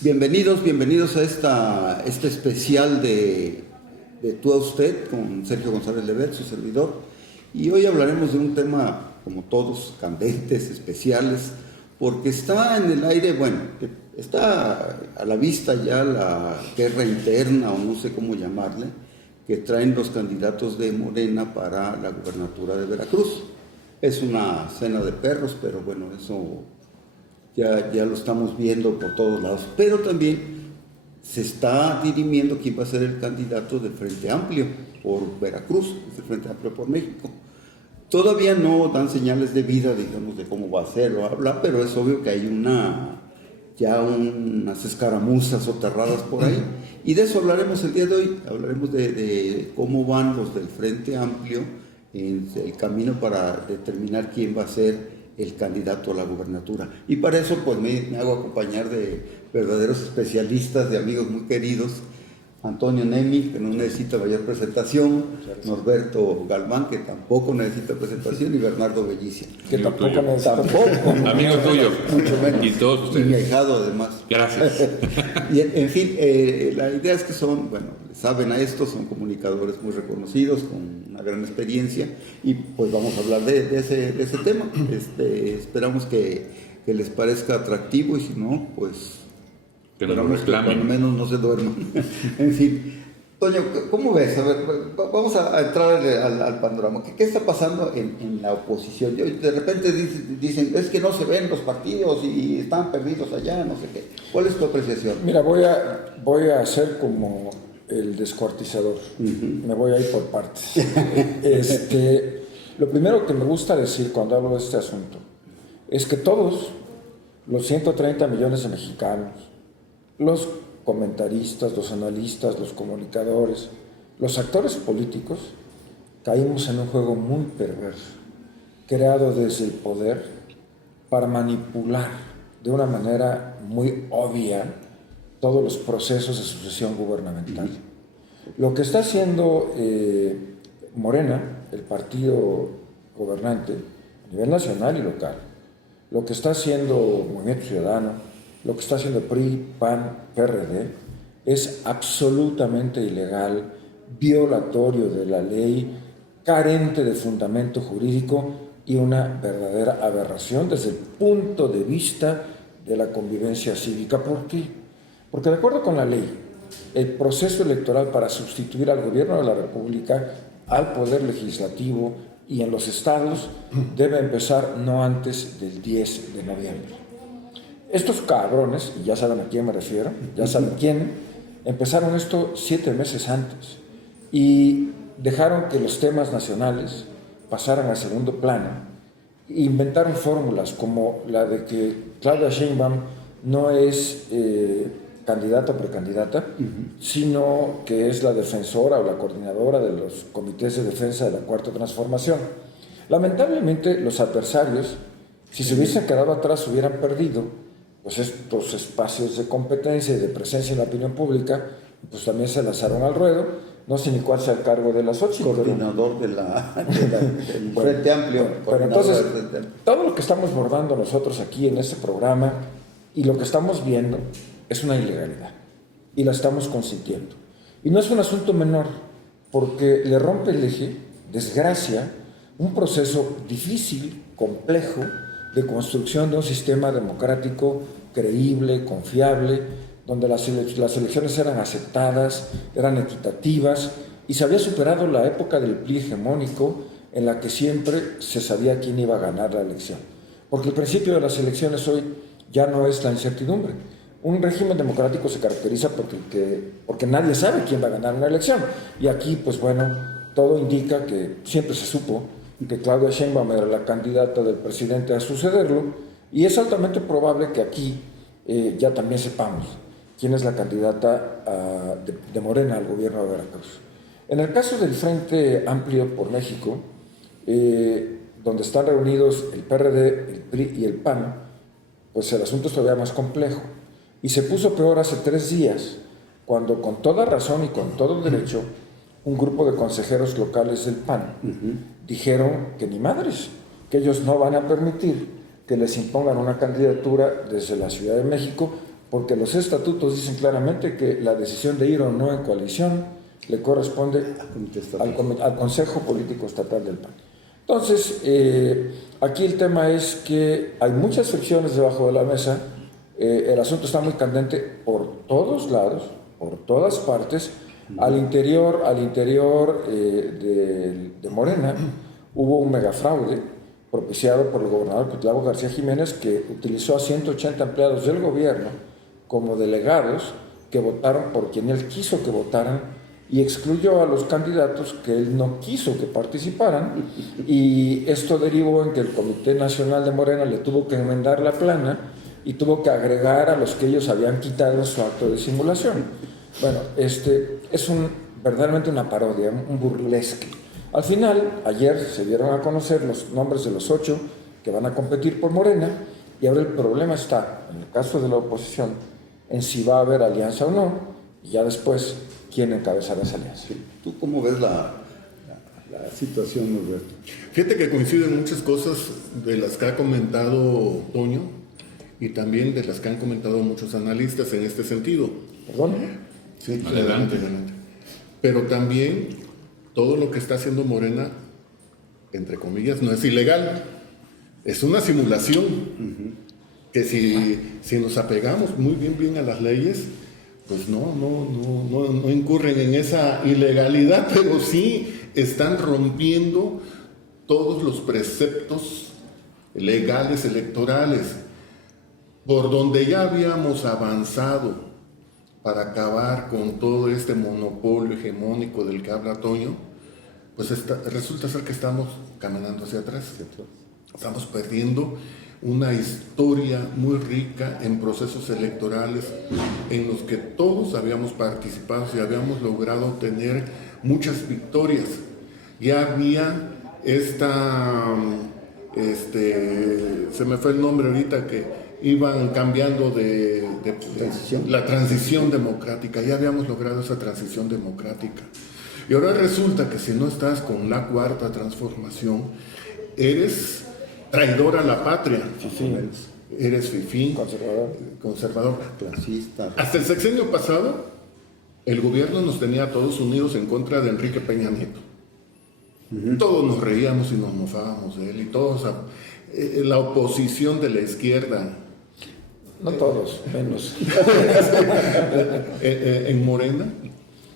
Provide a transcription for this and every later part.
Bienvenidos a este especial de Tú a Usted con Sergio González Levet, su servidor. Y hoy hablaremos de un tema, como todos, candentes, especiales, porque está en el aire, bueno, está a la vista ya la guerra interna, o no sé cómo llamarle, que traen los candidatos de Morena para la gubernatura de Veracruz. Es una cena de perros, pero bueno, eso ya lo estamos viendo por todos lados. Pero también se está dirimiendo quién va a ser el candidato del Frente Amplio por Veracruz, el Frente Amplio por México. Todavía no dan señales de vida, digamos, de cómo va a ser o hablar, pero es obvio que hay unas escaramuzas soterradas por ahí. Y de eso hablaremos el día de hoy. Hablaremos de cómo van los del Frente Amplio en el camino para determinar quién va a ser el candidato a la gubernatura. Y para eso pues me hago acompañar de verdaderos especialistas, de amigos muy queridos. Antonio Nemi, que no necesita mayor presentación, Norberto Galván, que tampoco necesita presentación, y Bernardo Bellicia, que tampoco necesita. Amigo tuyo. Mucho menos. Y todos ustedes. Y mi ahijado además. Gracias. Y en fin, la idea es que saben a esto, son comunicadores muy reconocidos, con una gran experiencia, y pues vamos a hablar de ese tema. Esperamos que les parezca atractivo, y si no, pues que nos esperamos que reclamen. al menos no se duerman. En fin, Toño, ¿cómo ves? A ver, vamos a entrar al panorama. ¿Qué está pasando en la oposición? De repente dicen, es que no se ven los partidos y están perdidos allá, no sé qué. ¿Cuál es tu apreciación? Mira, voy a hacer como el descuartizador. Me voy a ir por partes. Lo primero que me gusta decir cuando hablo de este asunto es que todos los 130 millones de mexicanos, los comentaristas, los analistas, los comunicadores, los actores políticos, caímos en un juego muy perverso, creado desde el poder para manipular de una manera muy obvia todos los procesos de sucesión gubernamental. Lo que está haciendo Morena, el partido gobernante, a nivel nacional y local, lo que está haciendo Movimiento Ciudadano, lo que está haciendo PRI, PAN, PRD, es absolutamente ilegal, violatorio de la ley, carente de fundamento jurídico y una verdadera aberración desde el punto de vista de la convivencia cívica. ¿Por qué? Porque de acuerdo con la ley, el proceso electoral para sustituir al gobierno de la República, al poder legislativo y en los estados debe empezar no antes del 10 de noviembre. Estos cabrones, y ya saben a quién me refiero, ya saben quién, empezaron esto 7 meses antes y dejaron que los temas nacionales pasaran al segundo plano. Inventaron fórmulas como la de que Claudia Sheinbaum no es candidata o precandidata, sino que es la defensora o la coordinadora de los comités de defensa de la Cuarta Transformación. Lamentablemente, los adversarios, si se hubiesen quedado atrás, hubieran perdido pues estos espacios de competencia y de presencia en la opinión pública, pues también se lanzaron al ruedo. No sé ni cuál sea el cargo de las 8. Coordinador del Frente Amplio. Pero entonces, todo lo que estamos abordando nosotros aquí en este programa y lo que estamos viendo es una ilegalidad y la estamos consintiendo. Y no es un asunto menor, porque le rompe el eje, desgracia, un proceso difícil, complejo, de construcción de un sistema democrático creíble, confiable, donde las elecciones eran aceptadas, eran equitativas, y se había superado la época del PRI hegemónico en la que siempre se sabía quién iba a ganar la elección. Porque el principio de las elecciones hoy ya no es la incertidumbre. Un régimen democrático se caracteriza porque nadie sabe quién va a ganar una elección. Y aquí, pues bueno, todo indica que siempre se supo que Claudia Sheinbaum era la candidata del presidente a sucederlo, y es altamente probable que aquí ya también sepamos quién es la candidata de Morena al gobierno de Veracruz. En el caso del Frente Amplio por México, donde están reunidos el PRD, el PRI y el PAN, pues el asunto es todavía más complejo. Y se puso peor hace 3 días, cuando con toda razón y con todo derecho, un grupo de consejeros locales del PAN dijeron que ni madres, que ellos no van a permitir que les impongan una candidatura desde la Ciudad de México porque los estatutos dicen claramente que la decisión de ir o no en coalición le corresponde al Consejo Político Estatal del PAN. Entonces, aquí el tema es que hay muchas fricciones debajo de la mesa, el asunto está muy candente por todos lados, por todas partes. Al interior de Morena hubo un megafraude propiciado por el gobernador Cuitlavo García Jiménez, que utilizó a 180 empleados del gobierno como delegados que votaron por quien él quiso que votaran y excluyó a los candidatos que él no quiso que participaran, y esto derivó en que el Comité Nacional de Morena le tuvo que enmendar la plana y tuvo que agregar a los que ellos habían quitado en su acto de simulación. Bueno, es verdaderamente una parodia, un burlesque. Al final, ayer se dieron a conocer los nombres de los 8 que van a competir por Morena, y ahora el problema está, en el caso de la oposición, en si va a haber alianza o no, y ya después, quién encabezará esa alianza. ¿Tú cómo ves la situación, Norberto? Fíjate que coinciden muchas cosas de las que ha comentado Toño y también de las que han comentado muchos analistas en este sentido. ¿Perdón? Sí, adelante. Pero también todo lo que está haciendo Morena, entre comillas, no es ilegal. Es una simulación. Que si nos apegamos muy bien a las leyes, pues no incurren en esa ilegalidad, pero sí están rompiendo todos los preceptos legales electorales, por donde ya habíamos avanzado para acabar con todo este monopolio hegemónico del que habla Toño. Pues resulta ser que estamos caminando hacia atrás. Estamos perdiendo una historia muy rica en procesos electorales en los que todos habíamos participado y habíamos logrado tener muchas victorias. Ya había se me fue el nombre ahorita, que iban cambiando la transición democrática. Ya habíamos logrado esa transición democrática. Y ahora resulta que si no estás con la cuarta transformación, eres traidor a la patria. Eres fifí, conservador, clasista. Hasta el sexenio pasado, el gobierno nos tenía a todos unidos en contra de Enrique Peña Nieto. Todos nos reíamos y nos mofábamos de él, y todos, la oposición de la izquierda. No todos, menos. En Morena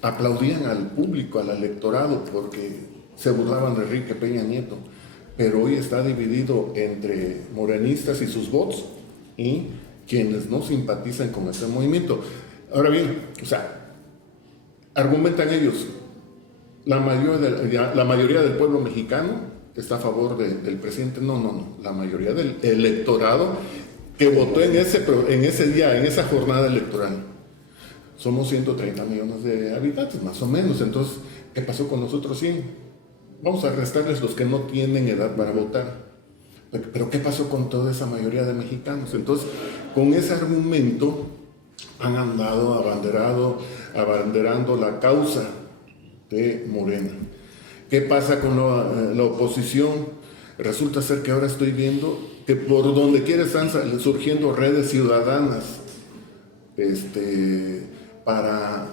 aplaudían al público, al electorado, porque se burlaban de Enrique Peña Nieto. Pero hoy está dividido entre morenistas y sus bots y quienes no simpatizan con este movimiento. Ahora bien, argumentan ellos, la mayoría del pueblo mexicano está a favor del presidente. No, la mayoría del electorado que votó en ese día, en esa jornada electoral. Somos 130 millones de habitantes, más o menos. Entonces, ¿qué pasó con los otros 100? Vamos a restarles los que no tienen edad para votar. Pero ¿qué pasó con toda esa mayoría de mexicanos? Entonces, con ese argumento han andado abanderando la causa de Morena. ¿Qué pasa con la oposición? Resulta ser que ahora estoy viendo que por donde quiera están surgiendo redes ciudadanas para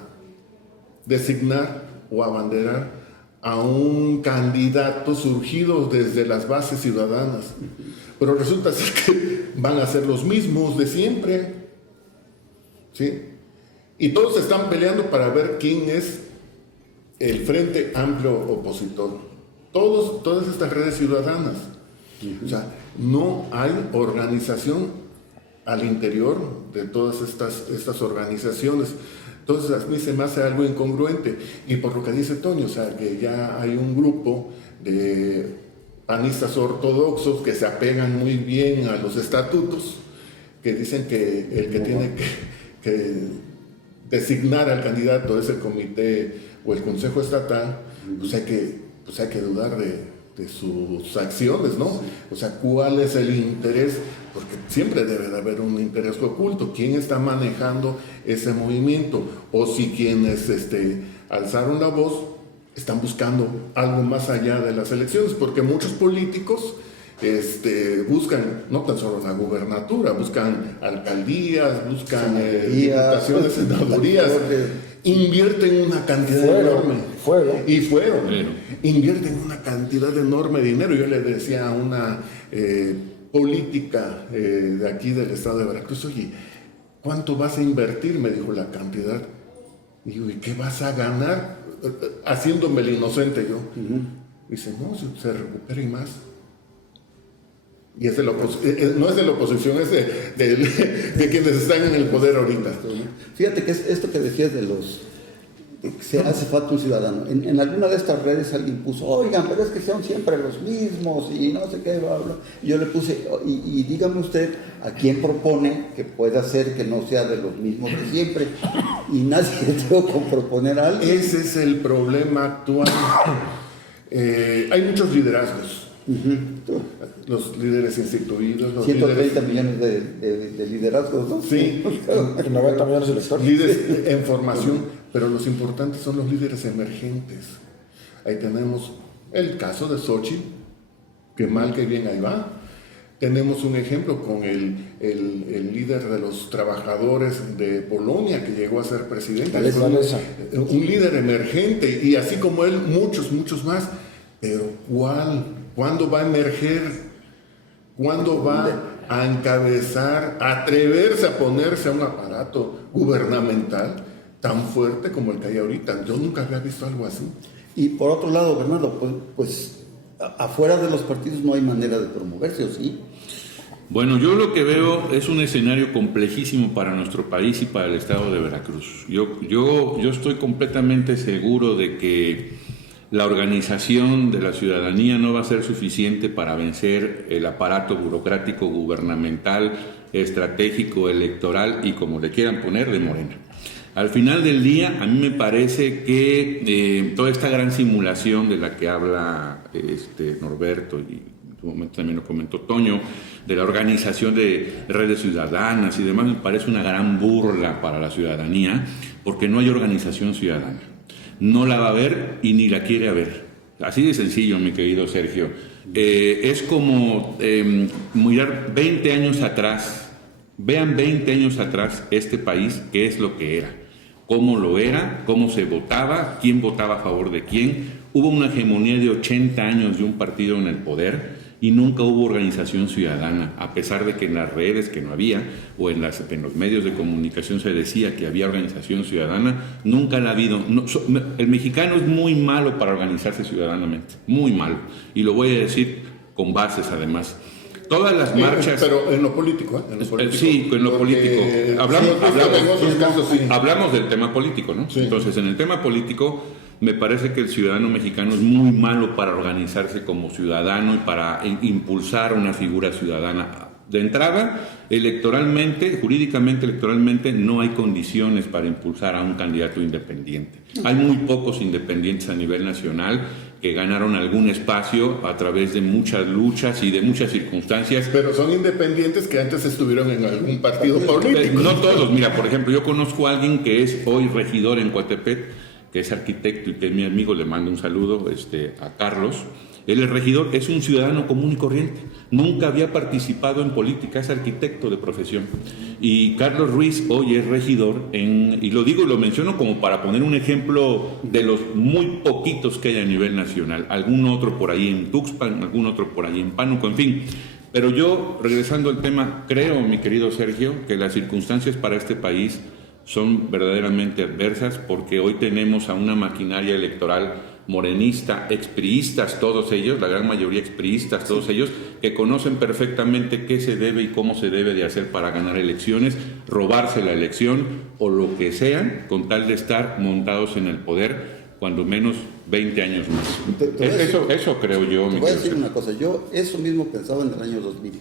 designar o abanderar a un candidato surgido desde las bases ciudadanas. Pero resulta ser que van a ser los mismos de siempre, ¿sí? Y todos están peleando para ver quién es el Frente Amplio opositor. Todas estas redes ciudadanas. No hay organización al interior de todas estas organizaciones. Entonces a mí se me hace algo incongruente. Y por lo que dice Toño, que ya hay un grupo de panistas ortodoxos que se apegan muy bien a los estatutos, que dicen que el que tiene que designar al candidato es el comité o el consejo estatal. Pues hay que dudar de sus acciones, ¿no? ¿Cuál es el interés? Porque siempre debe de haber un interés oculto. ¿Quién está manejando ese movimiento? O si quienes alzaron la voz están buscando algo más allá de las elecciones, porque muchos políticos buscan no tan solo la gubernatura, buscan alcaldías, buscan Senadurías, diputaciones, senadurías, invierten una cantidad enorme. Invierten una cantidad enorme de dinero. Yo le decía a una política de aquí del estado de Veracruz, oye, ¿cuánto vas a invertir? Me dijo la cantidad. Digo, ¿y qué vas a ganar? Haciéndome el inocente yo. Dice, no, se recupera y más. Y es no es de la oposición, es de quienes están en el poder ahorita. Fíjate que es esto que decías de que se hace falta un ciudadano. En alguna de estas redes alguien puso, oigan, pero es que son siempre los mismos y no sé qué, bla, bla. Y yo le puse, y dígame usted a quién propone que pueda ser que no sea de los mismos de siempre. Y nadie tengo con proponer a alguien. Ese es el problema actual. Hay muchos liderazgos. Los líderes instituidos, los 130 millones de liderazgos, ¿no? Sí, 90 millones de electores. líderes en formación, pero los importantes son los líderes emergentes. Ahí tenemos el caso de Xochitl, que mal que bien ahí va. Tenemos un ejemplo con el líder de los trabajadores de Polonia, que llegó a ser presidente. Un líder emergente, y así como él, muchos más. Pero ¿cuándo va a emerger? ¿Cuándo va a encabezar, a atreverse a ponerse a un aparato gubernamental tan fuerte como el que hay ahorita? Yo nunca había visto algo así. Y por otro lado, Bernardo, pues afuera de los partidos no hay manera de promoverse, ¿o sí? Bueno, yo lo que veo es un escenario complejísimo para nuestro país y para el estado de Veracruz. Yo estoy completamente seguro de que la organización de la ciudadanía no va a ser suficiente para vencer el aparato burocrático, gubernamental, estratégico, electoral y como le quieran poner, de Morena. Al final del día, a mí me parece que toda esta gran simulación de la que habla Norberto, y en tu momento también lo comentó Toño, de la organización de redes ciudadanas y demás, me parece una gran burla para la ciudadanía, porque no hay organización ciudadana. No la va a haber y ni la quiere haber. Así de sencillo, mi querido Sergio. Es como mirar 20 años atrás. Vean 20 años atrás este país, qué es lo que era, cómo lo era, cómo se votaba, quién votaba a favor de quién. Hubo una hegemonía de 80 años de un partido en el poder y nunca hubo organización ciudadana, a pesar de que en las redes, que no había, o en los medios de comunicación se decía que había organización ciudadana, nunca la ha habido. El mexicano es muy malo para organizarse ciudadanamente, muy malo, y lo voy a decir con bases además. Todas las marchas... Pero en lo político, ¿eh? En lo político. Sí, en lo político. Sí, hablamos del tema político, ¿no? Sí. Entonces, en el tema político, me parece que el ciudadano mexicano es muy malo para organizarse como ciudadano y para impulsar una figura ciudadana. De entrada, jurídicamente electoralmente, no hay condiciones para impulsar a un candidato independiente. Hay muy pocos independientes a nivel nacional que ganaron algún espacio a través de muchas luchas y de muchas circunstancias. Pero son independientes que antes estuvieron en algún partido político. No todos. Mira, por ejemplo, yo conozco a alguien que es hoy regidor en Coatepec, que es arquitecto y que es mi amigo, le mando un saludo a Carlos. Él es regidor, es un ciudadano común y corriente. Nunca había participado en política, es arquitecto de profesión. Y Carlos Ruiz hoy es regidor, y lo digo y lo menciono como para poner un ejemplo de los muy poquitos que hay a nivel nacional. Algún otro por ahí en Tuxpan, algún otro por ahí en Pánuco, en fin. Pero yo, regresando al tema, creo, mi querido Sergio, que las circunstancias para este país son verdaderamente adversas, porque hoy tenemos a una maquinaria electoral morenista, expriistas, todos ellos, la gran mayoría expriistas, todos ellos, que conocen perfectamente qué se debe y cómo se debe de hacer para ganar elecciones, robarse la elección o lo que sea, con tal de estar montados en el poder, cuando menos 20 años más. Eso creo yo. Te voy a decir una cosa, yo eso mismo pensaba en el año 2000,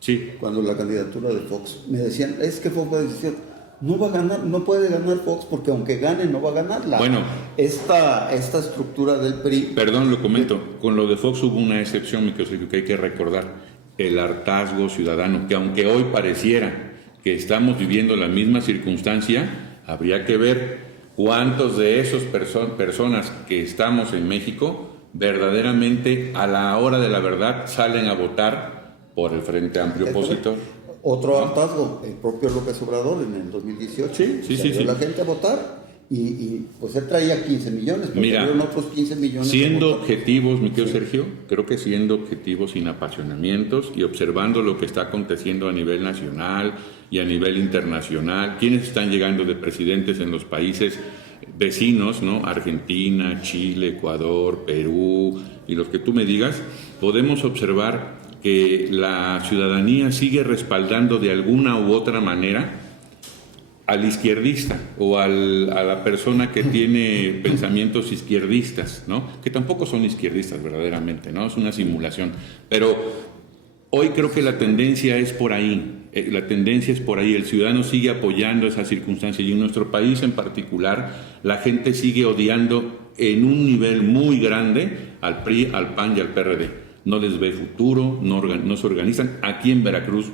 sí, cuando la candidatura de Fox, me decían, es que Fox va a decir, no va a ganar, no puede ganar Fox porque aunque gane no va a ganar. Bueno, esta estructura del PRI. Perdón, lo comento. Con lo de Fox hubo una excepción, mi querido, que hay que recordar. El hartazgo ciudadano, que aunque hoy pareciera que estamos viviendo la misma circunstancia, habría que ver cuántos de esos personas que estamos en México verdaderamente a la hora de la verdad salen a votar por el Frente Amplio opositor. Otro hartazgo, el propio López Obrador en el 2018. Sí. La gente a votar y pues él traía 15 millones, pero Mira, salieron otros 15 millones. siendo objetivos, mi querido Sergio, creo que siendo objetivos sin apasionamientos y observando lo que está aconteciendo a nivel nacional y a nivel internacional, quienes están llegando de presidentes en los países vecinos, ¿no? Argentina, Chile, Ecuador, Perú y los que tú me digas, podemos observar que la ciudadanía sigue respaldando de alguna u otra manera al izquierdista o a la persona que tiene pensamientos izquierdistas, ¿no? Que tampoco son izquierdistas verdaderamente, ¿no? Es una simulación. Pero hoy creo que la tendencia es por ahí. El ciudadano sigue apoyando esa circunstancia y en nuestro país en particular la gente sigue odiando en un nivel muy grande al PRI, al PAN y al PRD. No les ve futuro, no se organizan. Aquí en Veracruz,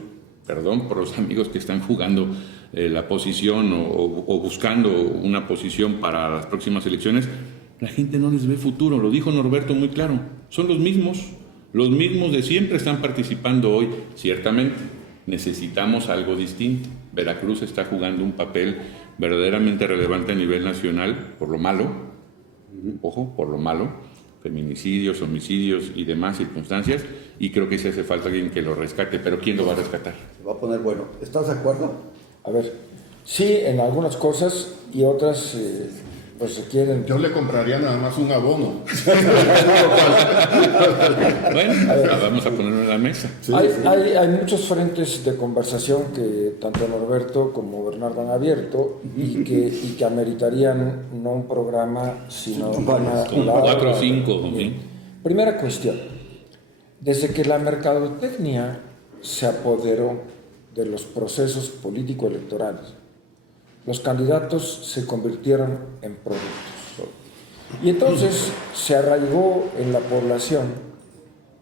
perdón por los amigos que están jugando la posición o buscando una posición para las próximas elecciones, la gente no les ve futuro, lo dijo Norberto muy claro, son los mismos de siempre están participando hoy. Ciertamente necesitamos algo distinto. Veracruz está jugando un papel verdaderamente relevante a nivel nacional por lo malo, ojo, por lo malo, feminicidios, homicidios y demás circunstancias, y creo que sí hace falta alguien que lo rescate, pero ¿quién lo va a rescatar? Se va a poner bueno. ¿Estás de acuerdo? A ver, sí, en algunas cosas y otras, pues se quieren. Yo le compraría nada más un abono. Bueno, vamos a ponerlo en la mesa. Sí, Hay muchos frentes de conversación que tanto Norberto como Bernardo han abierto y que ameritarían no un programa, sino una 4 o 5. Bien. Primera cuestión. Desde que la mercadotecnia se apoderó de los procesos político-electorales, los candidatos se convirtieron en productos. Y entonces se arraigó en la población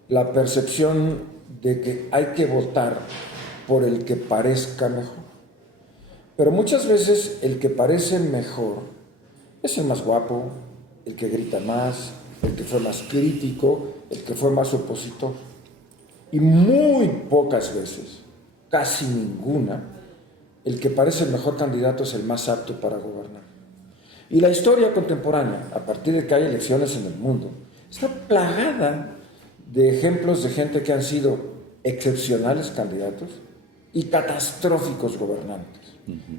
la percepción de que hay que votar por el que parezca mejor. Pero muchas veces el que parece mejor es el más guapo, el que grita más, el que fue más crítico, el que fue más opositor. Y muy pocas veces, casi ninguna, el que parece el mejor candidato es el más apto para gobernar. Y la historia contemporánea, a partir de que hay elecciones en el mundo, está plagada de ejemplos de gente que han sido excepcionales candidatos y catastróficos gobernantes.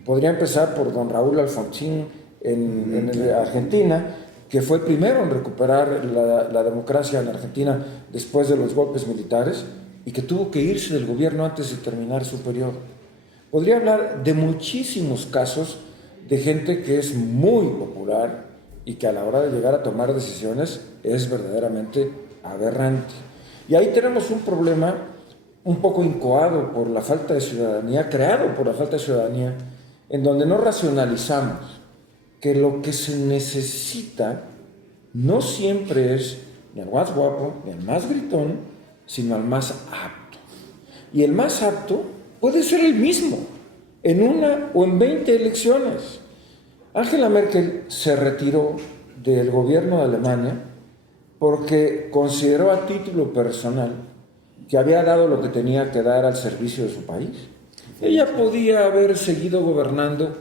Podría empezar por don Raúl Alfonsín en Argentina, que fue el primero en recuperar la democracia en Argentina después de los golpes militares y que tuvo que irse del gobierno antes de terminar su periodo. Podría hablar de muchísimos casos de gente que es muy popular y que a la hora de llegar a tomar decisiones es verdaderamente aberrante. Y ahí tenemos un problema un poco incoado por la falta de ciudadanía, creado por la falta de ciudadanía, en donde no racionalizamos que lo que se necesita no siempre es ni el más guapo, ni el más gritón, sino al más apto. Y el más apto puede ser el mismo en una o en 20 elecciones. Angela Merkel se retiró del gobierno de Alemania porque consideró a título personal que había dado lo que tenía que dar al servicio de su país. Ella podía haber seguido gobernando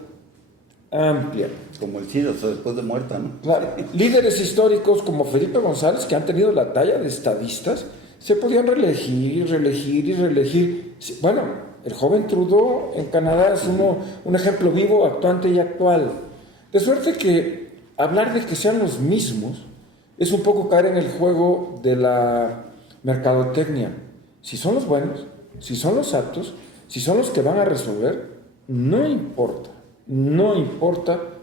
ampliamente. Como el Ciro, después de muerta, ¿no? Claro, líderes históricos como Felipe González, que han tenido la talla de estadistas, se podían reelegir. Bueno, el joven Trudeau en Canadá es un ejemplo vivo, actuante y actual. De suerte que hablar de que sean los mismos es un poco caer en el juego de la mercadotecnia. Si son los buenos, si son los aptos, si son los que van a resolver, no importa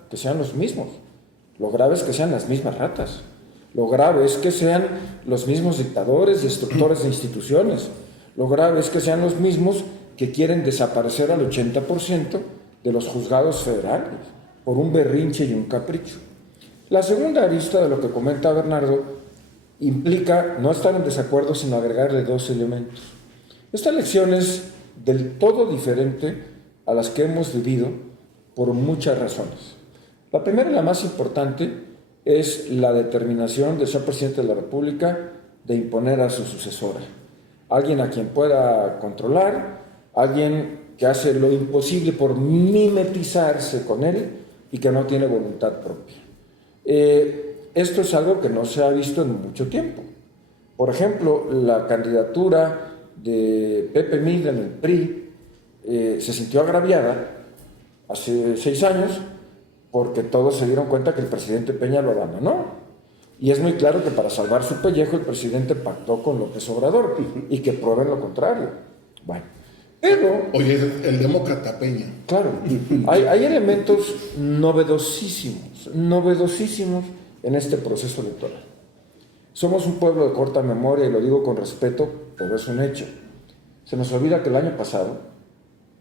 que sean los mismos. Lo grave es que sean las mismas ratas. Lo grave es que sean los mismos dictadores, destructores de instituciones. Lo grave es que sean los mismos que quieren desaparecer al 80% de los juzgados federales por un berrinche y un capricho. La segunda arista de lo que comenta Bernardo implica no estar en desacuerdo, sino agregarle dos elementos. Esta elección es del todo diferente a las que hemos vivido por muchas razones. La primera y la más importante es la determinación del señor presidente de la República de imponer a su sucesora. Alguien a quien pueda controlar, alguien que hace lo imposible por mimetizarse con él y que no tiene voluntad propia. Esto es algo que no se ha visto en mucho tiempo. Por ejemplo, la candidatura de Pepe Mid en el PRI se sintió agraviada hace 6 años porque todos se dieron cuenta que el presidente Peña lo abandonó. Y es muy claro que para salvar su pellejo el presidente pactó con López Obrador y que prueben lo contrario. Bueno, pero... Oye, el demócrata Peña. Claro, hay elementos novedosísimos en este proceso electoral. Somos un pueblo de corta memoria y lo digo con respeto, pero es un hecho. Se nos olvida que el año pasado,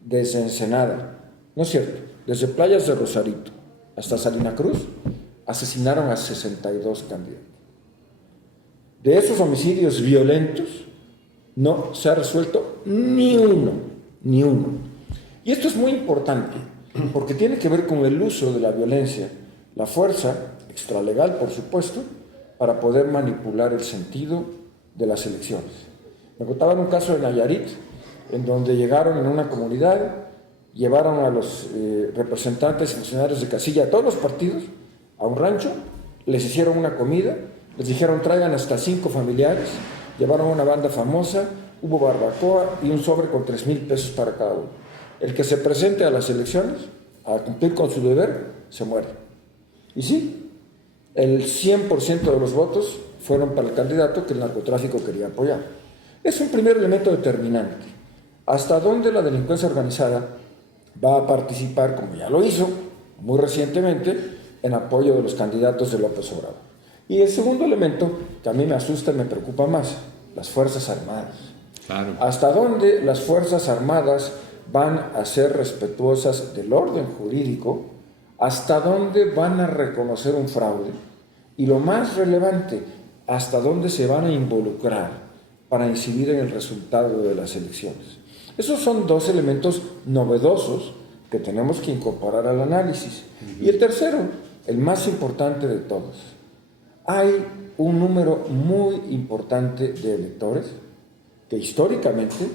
desde Ensenada, no es cierto, desde Playas de Rosarito hasta Salina Cruz, asesinaron a 62 candidatos. De esos homicidios violentos, no se ha resuelto ni uno. Y esto es muy importante, porque tiene que ver con el uso de la violencia, la fuerza, extralegal por supuesto, para poder manipular el sentido de las elecciones. Me contaban un caso de Nayarit, en donde llegaron en una comunidad, llevaron a los representantes y funcionarios de casilla de todos los partidos a un rancho, les hicieron una comida, les dijeron traigan hasta 5 familiares, llevaron una banda famosa, hubo barbacoa y un sobre con 3,000 pesos para cada uno. El que se presente a las elecciones a cumplir con su deber, se muere. Y sí, el 100% de los votos fueron para el candidato que el narcotráfico quería apoyar. Es un primer elemento determinante. ¿Hasta dónde la delincuencia organizada va a participar, como ya lo hizo muy recientemente, en apoyo de los candidatos de López Obrador? Y el segundo elemento, que a mí me asusta y me preocupa más, las Fuerzas Armadas. Claro. ¿Hasta dónde las Fuerzas Armadas van a ser respetuosas del orden jurídico? ¿Hasta dónde van a reconocer un fraude? Y lo más relevante, ¿hasta dónde se van a involucrar para incidir en el resultado de las elecciones? Esos son 2 elementos novedosos que tenemos que incorporar al análisis. Y el tercero, el más importante de todos. Hay un número muy importante de electores que históricamente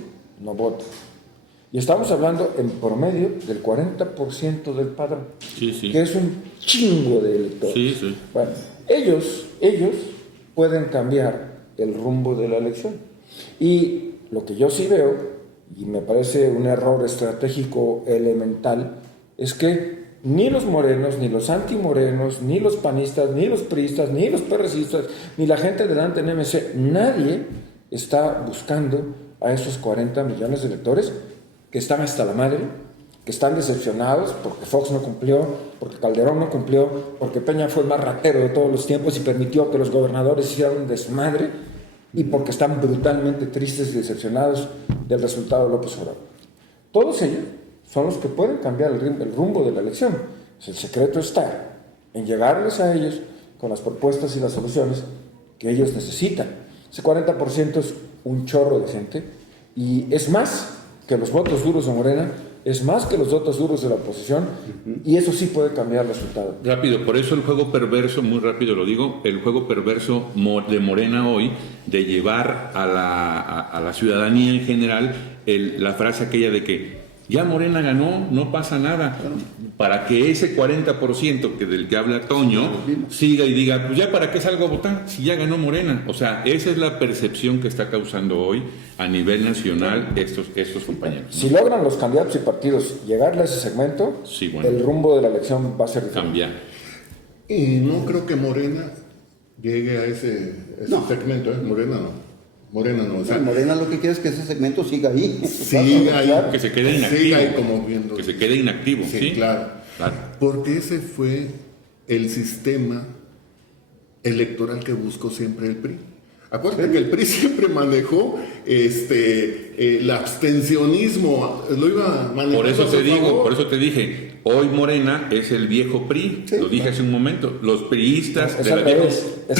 no votan. Y estamos hablando en promedio del 40% del padrón, que es un chingo de electores. Bueno, ellos pueden cambiar el rumbo de la elección. Y lo que yo sí veo, y me parece un error estratégico elemental, es que ni los morenos, ni los antimorenos, ni los panistas, ni los priistas, ni los perrecistas, ni la gente delante en MC, nadie está buscando a esos 40 millones de electores que están hasta la madre, que están decepcionados porque Fox no cumplió, porque Calderón no cumplió, porque Peña fue el más ratero de todos los tiempos y permitió que los gobernadores hicieran un desmadre, y porque están brutalmente tristes y decepcionados del resultado de López Obrador. Todos ellos son los que pueden cambiar el rumbo de la elección. El secreto está en llegarles a ellos con las propuestas y las soluciones que ellos necesitan. Ese 40% es un chorro de gente y es más que los votos duros de Morena, es más que los votos duros de la oposición, y eso sí puede cambiar el resultado. Rápido, por eso el juego perverso, muy rápido lo digo, el juego perverso de Morena hoy, de llevar a la ciudadanía en general la frase aquella de que ya Morena ganó, no pasa nada, para que ese 40% del que habla Toño siga y diga, pues ya para qué salgo a votar si ya ganó Morena. O sea, esa es la percepción que está causando hoy a nivel nacional estos compañeros, ¿no? Si logran los candidatos y partidos llegarle a ese segmento, el rumbo de la elección va a ser diferente. Cambiar. Y no creo que Morena llegue a ese segmento, ¿eh? Morena no. O sea, Morena lo que quiere es que ese segmento siga ahí. Siga ahí. Que se quede inactivo. Siga ahí como viendo. Que se quede inactivo, ¿sí? Claro. Porque ese fue el sistema electoral que buscó siempre el PRI. Acuérdate que el PRI siempre manejó el abstencionismo, lo iba manejando. Por eso te dije, hoy Morena es el viejo PRI, lo dije hace un momento. Los priistas es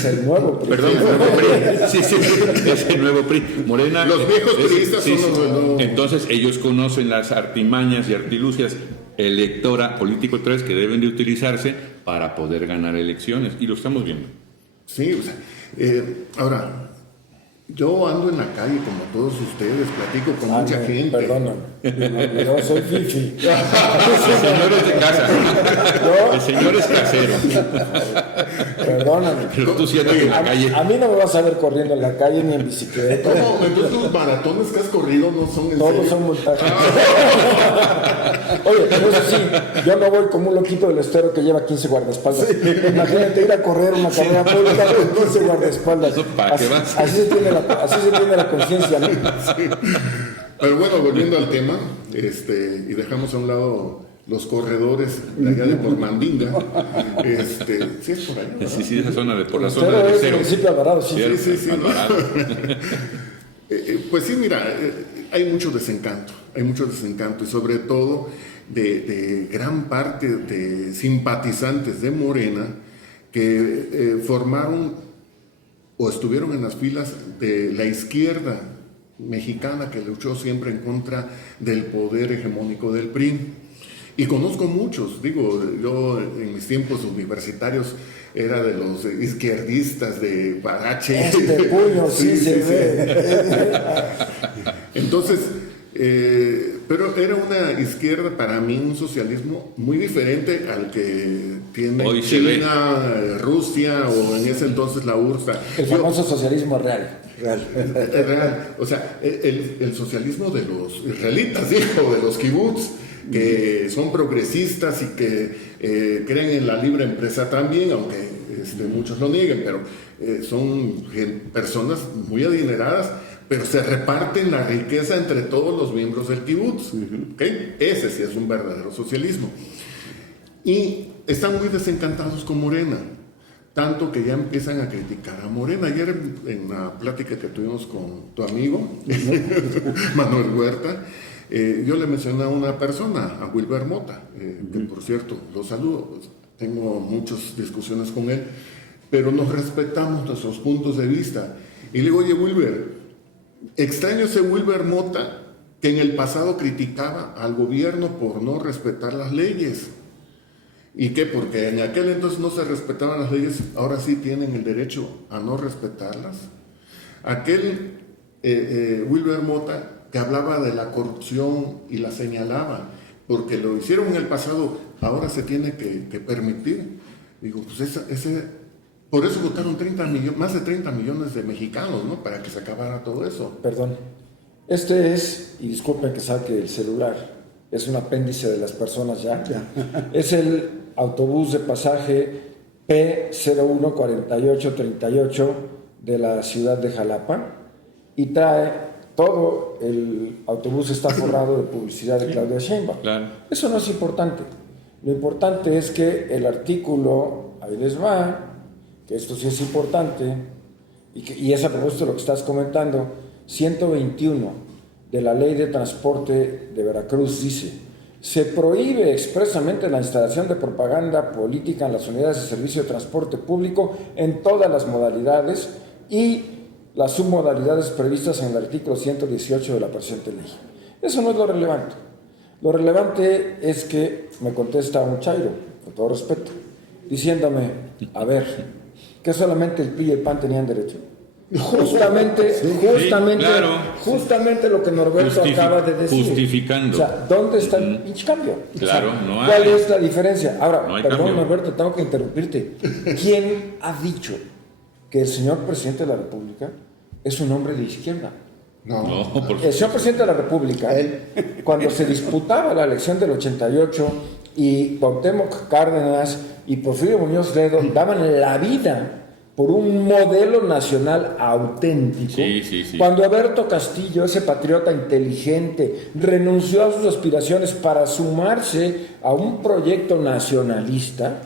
el nuevo PRI. Perdón, el nuevo PRI. Sí, es el nuevo PRI. Morena. Los viejos priistas son los nuevos. Entonces ellos conocen las artimañas y artilugias electora, político 3 que deben de utilizarse para poder ganar elecciones. Y lo estamos viendo. Sí, o sea, ahora, yo ando en la calle como todos ustedes, platico con mucha no, gente. Perdóname. Yo soy fifi. El señor es de casa. El señor es casero. Perdóname. Pero tú sí andas en la calle. A mí no me vas a ver corriendo en la calle ni en bicicleta. ¿Cómo? Entonces los maratones que has corrido no son en Todos serio. son multados. Oye, pero eso sí, yo no voy como un loquito del estero que lleva 15 guardaespaldas. Imagínate ir a correr una carrera pública con 15 guardaespaldas. ¿Eso para qué vas? Así se tiene la conciencia, ¿no? Sí. Pero bueno, volviendo al tema, y dejamos a un lado los corredores de allá de por Mandinga. Sí, es por allá, ¿verdad? Sí, esa zona de por la Estero zona de es Cero. municipio de Alvarado, sí. Sí. Alvarado. Pues sí, mira, hay mucho desencanto, y sobre todo de gran parte de simpatizantes de Morena que formaron o estuvieron en las filas de la izquierda mexicana que luchó siempre en contra del poder hegemónico del PRI. Y conozco muchos, digo, yo en mis tiempos universitarios era de los izquierdistas de Barache. Este puño sí se ve. Entonces, pero era una izquierda, para mí, un socialismo muy diferente al que tiene Hoy se China, Rusia o en ese entonces la URSS. El famoso socialismo real. Es real. O sea, el socialismo de los israelitas, dijo, de los kibbutz, que son progresistas y que creen en la libre empresa también, aunque muchos lo nieguen, pero son personas muy adineradas, pero se reparten la riqueza entre todos los miembros del kibutz. ¿Okay? Ese sí es un verdadero socialismo. Y están muy desencantados con Morena, tanto que ya empiezan a criticar a Morena. Ayer en la plática que tuvimos con tu amigo, Manuel Huerta, yo le mencioné a una persona, a Wilber Mota, que por cierto, lo saludo, tengo muchas discusiones con él, pero nos respetamos nuestros puntos de vista. Y le digo, oye Wilber, extraño ese Wilber Mota que en el pasado criticaba al gobierno por no respetar las leyes. ¿Y qué? Porque en aquel entonces no se respetaban las leyes, ahora sí tienen el derecho a no respetarlas. Aquel Wilber Mota que hablaba de la corrupción y la señalaba, porque lo hicieron en el pasado, ahora se tiene que permitir. Digo, pues por eso votaron más de 30 millones de mexicanos, ¿no? Para que se acabara todo eso. Perdón. Y disculpen que saque el celular, es un apéndice de las personas ya. Es el autobús de pasaje P014838 de la ciudad de Jalapa y trae todo el autobús está forrado de publicidad de Claudia Sheinbaum. Claro. Eso no es importante. Lo importante es que el artículo, ahí les va, que esto sí es importante, y es a propósito de lo que estás comentando, 121 de la Ley de Transporte de Veracruz dice: se prohíbe expresamente la instalación de propaganda política en las unidades de servicio de transporte público en todas las modalidades y las submodalidades previstas en el artículo 118 de la presente ley. Eso no es lo relevante. Lo relevante es que me contesta un chairo, con todo respeto, diciéndome, a ver, que solamente el PRI y el PAN tenían derecho. Justamente lo que Norberto acaba de decir. Justificando. O sea, ¿dónde está el pinche cambio? Claro, o sea, no hay. ¿Cuál es la diferencia? Ahora, No hay perdón, cambio. Norberto, tengo que interrumpirte. ¿Quién ha dicho que el señor presidente de la República es un hombre de izquierda? No, por El señor presidente de la República, cuando se disputaba la elección del 88 y Cuauhtémoc Cárdenas y Porfirio Muñoz Ledo daban la vida por un modelo nacional auténtico. Sí. Cuando Alberto Castillo, ese patriota inteligente, renunció a sus aspiraciones para sumarse a un proyecto nacionalista,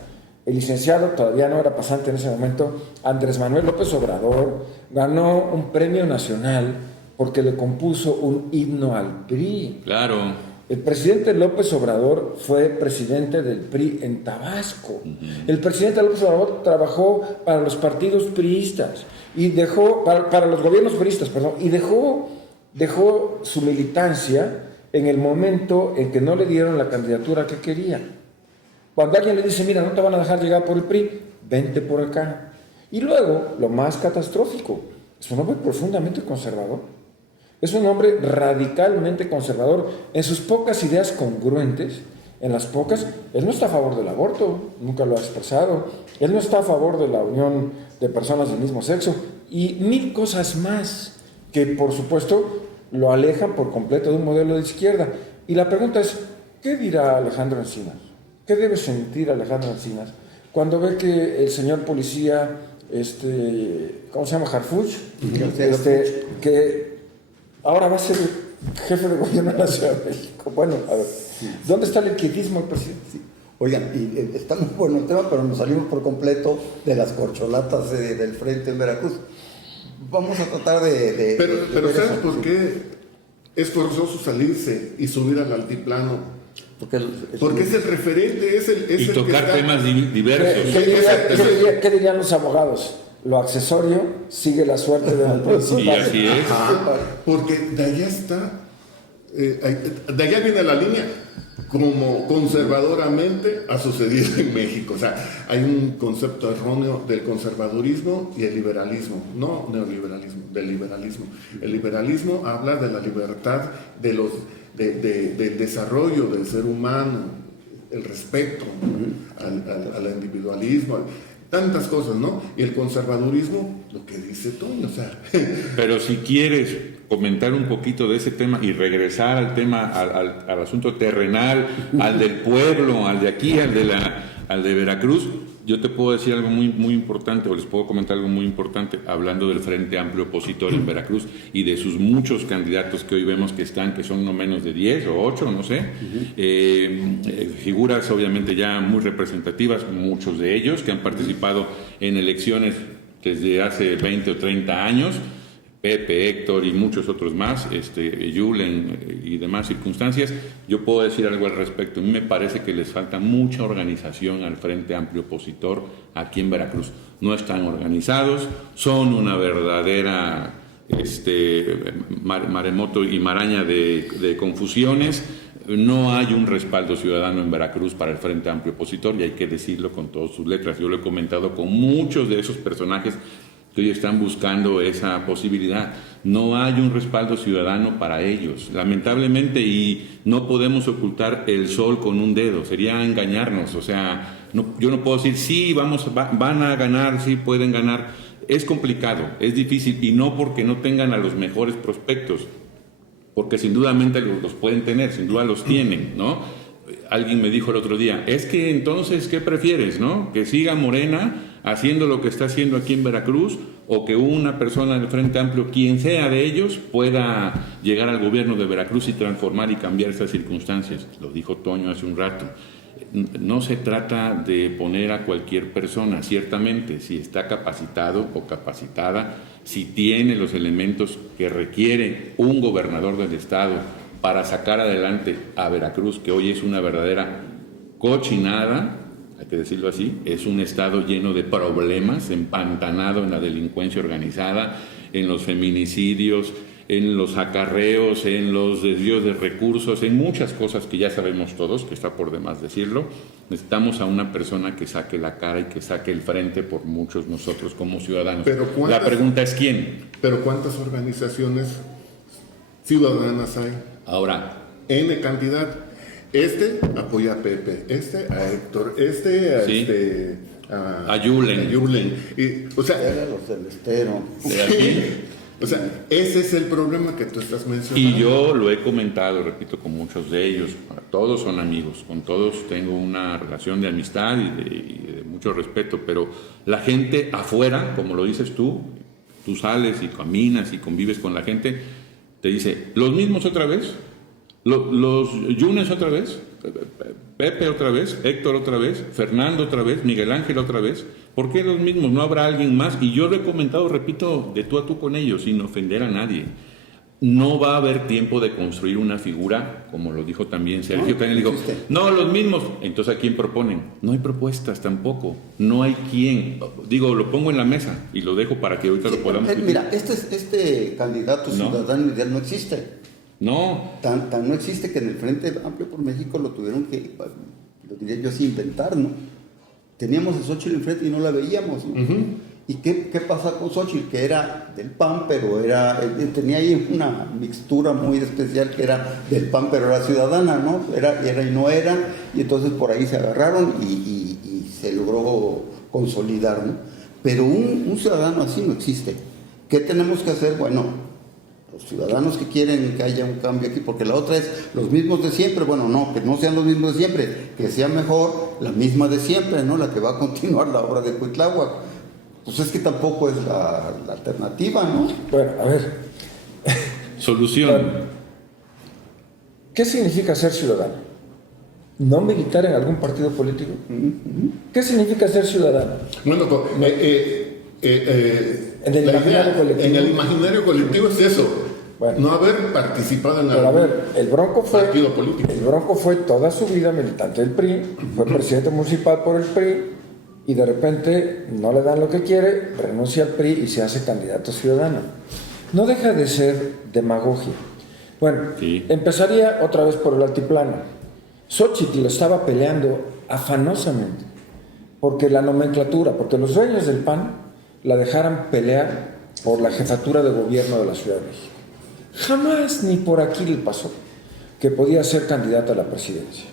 el licenciado, todavía no era pasante en ese momento, Andrés Manuel López Obrador, ganó un premio nacional porque le compuso un himno al PRI. Claro. El presidente López Obrador fue presidente del PRI en Tabasco. El presidente López Obrador trabajó para los partidos priistas y dejó, para los gobiernos priistas, perdón, y dejó su militancia en el momento en que no le dieron la candidatura que quería. Cuando alguien le dice, mira, no te van a dejar llegar por el PRI, vente por acá. Y luego, lo más catastrófico, es un hombre profundamente conservador. Es un hombre radicalmente conservador en sus pocas ideas congruentes. En las pocas, él no está a favor del aborto, nunca lo ha expresado. Él no está a favor de la unión de personas del mismo sexo. Y mil cosas más que, por supuesto, lo alejan por completo de un modelo de izquierda. Y la pregunta es, ¿qué dirá Alejandro Encinas? ¿Qué debe sentir Alejandro Encinas cuando ve que el señor policía, ¿cómo se llama? Harfuch, que ahora va a ser jefe de gobierno de la Ciudad de México? Bueno, a ver, ¿dónde está el quietismo del presidente? Sí. Oigan, y está muy bueno el tema, pero nos salimos por completo de las corcholatas del frente en Veracruz. Vamos a tratar de Pero ¿sabes por qué es forzoso salirse y subir al altiplano? Porque es el referente, es el tocar temas diversos. ¿Qué dirían los abogados? Lo accesorio sigue la suerte de la principal. Y así es. Porque de allá está, de allá viene la línea, como conservadoramente ha sucedido en México. O sea, hay un concepto erróneo del conservadurismo y el liberalismo, no neoliberalismo, del liberalismo. El liberalismo habla de la libertad del desarrollo del ser humano, el respeto al individualismo, tantas cosas, ¿no? Y el conservadurismo, lo que dice Toño, o sea. Pero si quieres comentar un poquito de ese tema y regresar al tema, al asunto terrenal, al del pueblo, al de aquí, al de Veracruz, yo te puedo decir algo muy, muy importante, o les puedo comentar algo muy importante, hablando del Frente Amplio Opositor en Veracruz y de sus muchos candidatos que hoy vemos que son no menos de 10 o 8, no sé, figuras obviamente ya muy representativas, muchos de ellos que han participado en elecciones desde hace 20 o 30 años, Pepe, Héctor y muchos otros más, Yulen y demás circunstancias. Yo puedo decir algo al respecto. A mí me parece que les falta mucha organización al Frente Amplio Opositor aquí en Veracruz. No están organizados, son una verdadera maremoto y maraña de confusiones. No hay un respaldo ciudadano en Veracruz para el Frente Amplio Opositor, y hay que decirlo con todas sus letras. Yo lo he comentado con muchos de esos personajes que hoy están buscando esa posibilidad. No hay un respaldo ciudadano para ellos, lamentablemente, y no podemos ocultar el sol con un dedo, sería engañarnos. O sea, yo no puedo decir, sí, van a ganar, sí pueden ganar. Es complicado, es difícil, y no porque no tengan a los mejores prospectos, porque sin duda los pueden tener, sin duda los tienen, ¿no? Alguien me dijo el otro día, es que entonces, ¿qué prefieres, no? Que siga Morena haciendo lo que está haciendo aquí en Veracruz, o que una persona del Frente Amplio, quien sea de ellos, pueda llegar al gobierno de Veracruz y transformar y cambiar estas circunstancias. Lo dijo Toño hace un rato. No se trata de poner a cualquier persona, ciertamente, si está capacitado o capacitada, si tiene los elementos que requiere un gobernador del estado para sacar adelante a Veracruz, que hoy es una verdadera cochinada, hay que decirlo así, es un estado lleno de problemas, empantanado en la delincuencia organizada, en los feminicidios, en los acarreos, en los desvíos de recursos, en muchas cosas que ya sabemos todos, que está por demás decirlo. Necesitamos a una persona que saque la cara y que saque el frente por muchos nosotros como ciudadanos. La pregunta es ¿quién? Pero ¿cuántas organizaciones ciudadanas hay? Ahora, N cantidad. Apoya a Pepe, a Héctor, sí, a Yulen. O sea, los del Estero. O sea, ese es el problema que tú estás mencionando. Y yo lo he comentado, repito, con muchos de ellos. Todos son amigos, con todos tengo una relación de amistad y de mucho respeto, pero la gente afuera, como lo dices tú sales y caminas y convives con la gente, te dice, ¿los mismos otra vez? ¿Los Yunes otra vez? ¿Pepe otra vez? ¿Héctor otra vez? ¿Fernando otra vez? ¿Miguel Ángel otra vez? ¿Por qué los mismos? ¿No habrá alguien más? Y yo lo he comentado, repito, de tú a tú con ellos, sin ofender a nadie. No va a haber tiempo de construir una figura, como lo dijo también Sergio. También dijo, no, los mismos. Entonces, ¿a quién proponen? No hay propuestas tampoco. No hay quién. Digo, lo pongo en la mesa y lo dejo para que ahorita lo podamos discutir. Mira, este candidato ciudadano ideal no existe. No. Tan no existe que en el Frente Amplio por México lo tuvieron que, lo diría yo así, inventar, ¿no? Teníamos a Xóchitl enfrente y no la veíamos, ¿no? ¿Y qué pasa con Xóchitl? Que era del PAN, pero tenía ahí una mixtura muy especial que era del PAN, pero era ciudadana, ¿no? Era y no era, y entonces por ahí se agarraron y se logró consolidar, ¿no? Pero un ciudadano así no existe. ¿Qué tenemos que hacer? Bueno, los ciudadanos que quieren que haya un cambio aquí, porque la otra es los mismos de siempre. Bueno, no, que no sean los mismos de siempre, que sea mejor la misma de siempre, ¿no? La que va a continuar la obra de Cuitláhuac. Pues es que tampoco es la alternativa, ¿no? Bueno, a ver. Solución. ¿Qué significa ser ciudadano? ¿No militar en algún partido político? ¿Qué significa ser ciudadano? Bueno, En el imaginario colectivo. En el imaginario colectivo es eso. Bueno. No haber participado en Pero a algún ver, el Bronco fue toda su vida militante del PRI, fue presidente municipal por el PRI, y de repente no le dan lo que quiere, renuncia al PRI y se hace candidato ciudadano. No deja de ser demagogia. Bueno, Sí. Empezaría otra vez por el altiplano. Xóchitl lo estaba peleando afanosamente, porque la nomenclatura, porque los dueños del PAN la dejaran pelear por la jefatura de gobierno de la Ciudad de México. Jamás ni por aquí le pasó que podía ser candidata a la presidencia.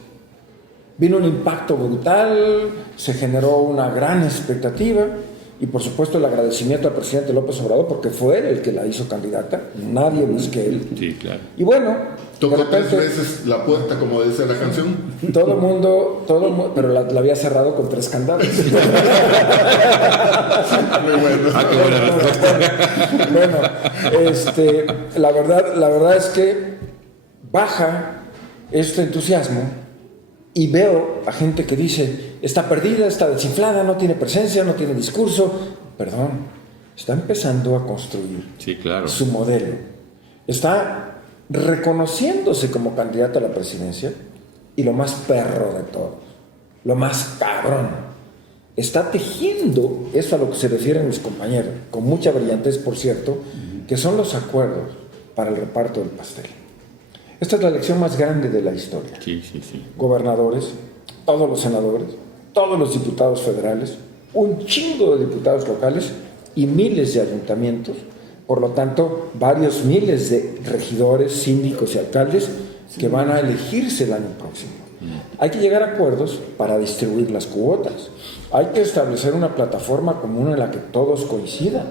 Vino un impacto brutal, se generó una gran expectativa y por supuesto el agradecimiento al presidente López Obrador porque fue él el que la hizo candidata, nadie más que él. Sí, claro. Y bueno, Tocó de repente, 3 veces la puerta, como dice la canción. todo el mundo, pero la había cerrado con 3 candados. Muy bueno. Ah, qué buena respuesta. Bueno, la verdad es que baja este entusiasmo y veo a gente que dice, está perdida, está desinflada, no tiene presencia, no tiene discurso. Perdón, está empezando a construir Sí, claro. su modelo. Está reconociéndose como candidato a la presidencia y lo más perro de todos, lo más cabrón, está tejiendo, eso a lo que se refieren mis compañeros, con mucha brillantez, por cierto, que son los acuerdos para el reparto del pastel. Esta es la elección más grande de la historia. Sí, sí, sí. Gobernadores, todos los senadores, todos los diputados federales, un chingo de diputados locales y miles de ayuntamientos, por lo tanto, varios miles de regidores, síndicos y alcaldes que van a elegirse el año próximo. Hay que llegar a acuerdos para distribuir las cuotas. Hay que establecer una plataforma común en la que todos coincidan.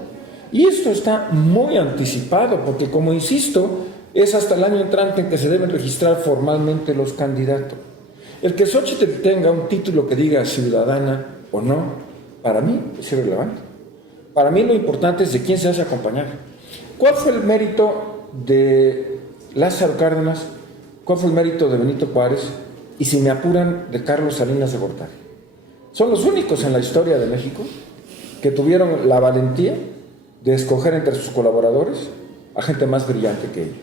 Y esto está muy anticipado, porque como insisto, es hasta el año entrante en que se deben registrar formalmente los candidatos. El que Xóchitl tenga un título que diga ciudadana o no, para mí es irrelevante. Para mí lo importante es de quién se hace acompañar. ¿Cuál fue el mérito de Lázaro Cárdenas? ¿Cuál fue el mérito de Benito Juárez? Y si me apuran, de Carlos Salinas de Gortari. Son los únicos en la historia de México que tuvieron la valentía de escoger entre sus colaboradores a gente más brillante que ellos,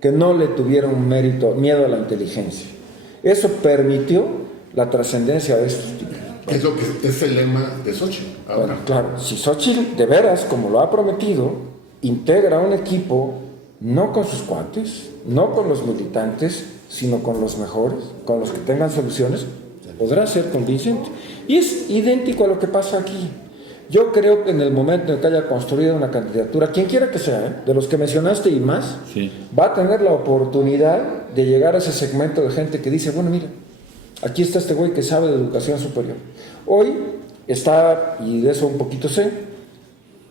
que no le tuvieron miedo a la inteligencia. Eso permitió la trascendencia de estos tipos. Es lo que es el lema de Xóchitl. Bueno, claro, si Xóchitl de veras, como lo ha prometido, integra un equipo no con sus cuates, no con los militantes, sino con los mejores, con los que tengan soluciones, podrá ser convincente. Y es idéntico a lo que pasa aquí. Yo creo que en el momento en que haya construido una candidatura, quien quiera que sea, de los que mencionaste y más, Sí. va a tener la oportunidad de llegar a ese segmento de gente que dice, bueno, mira, aquí está este güey que sabe de educación superior. Hoy está, y de eso un poquito sé,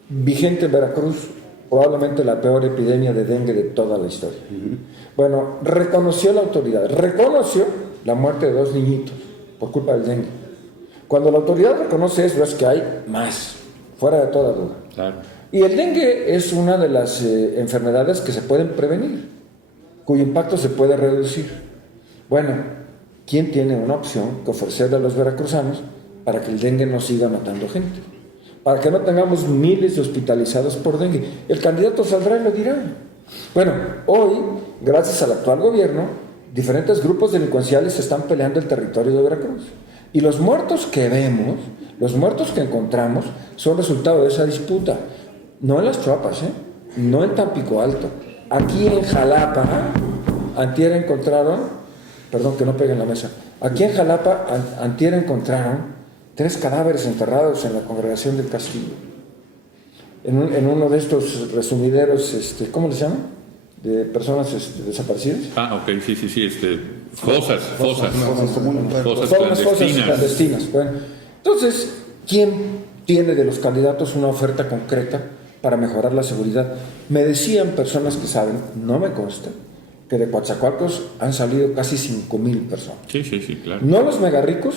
vigente en Veracruz probablemente la peor epidemia de dengue de toda la historia. Bueno, reconoció la autoridad, reconoció la muerte de 2 niñitos por culpa del dengue. Cuando la autoridad reconoce eso es que hay más, fuera de toda duda. Claro. Y el dengue es una de las enfermedades que se pueden prevenir, cuyo impacto se puede reducir. Bueno, ¿quién tiene una opción que ofrecerle a los veracruzanos para que el dengue no siga matando gente? Para que no tengamos miles de hospitalizados por dengue. El candidato saldrá y lo dirá. Bueno, hoy, gracias al actual gobierno, diferentes grupos delincuenciales están peleando el territorio de Veracruz. Y los muertos que vemos, los muertos que encontramos, son resultado de esa disputa. No en las Chuapas, no en Tampico Alto. Aquí en Jalapa antier encontraron, perdón que no pegue en la mesa, aquí en Jalapa antier encontraron 3 cadáveres enterrados en la congregación del Castillo. En uno de estos resumideros, ¿cómo les llaman? De personas desaparecidas. Ah, ok, sí, fosas clandestinas. Bueno, entonces, ¿quién tiene de los candidatos una oferta concreta para mejorar la seguridad? Me decían personas que saben, no me consta, que de Coatzacoalcos han salido casi 5,000 personas. Sí, claro. No los megarricos,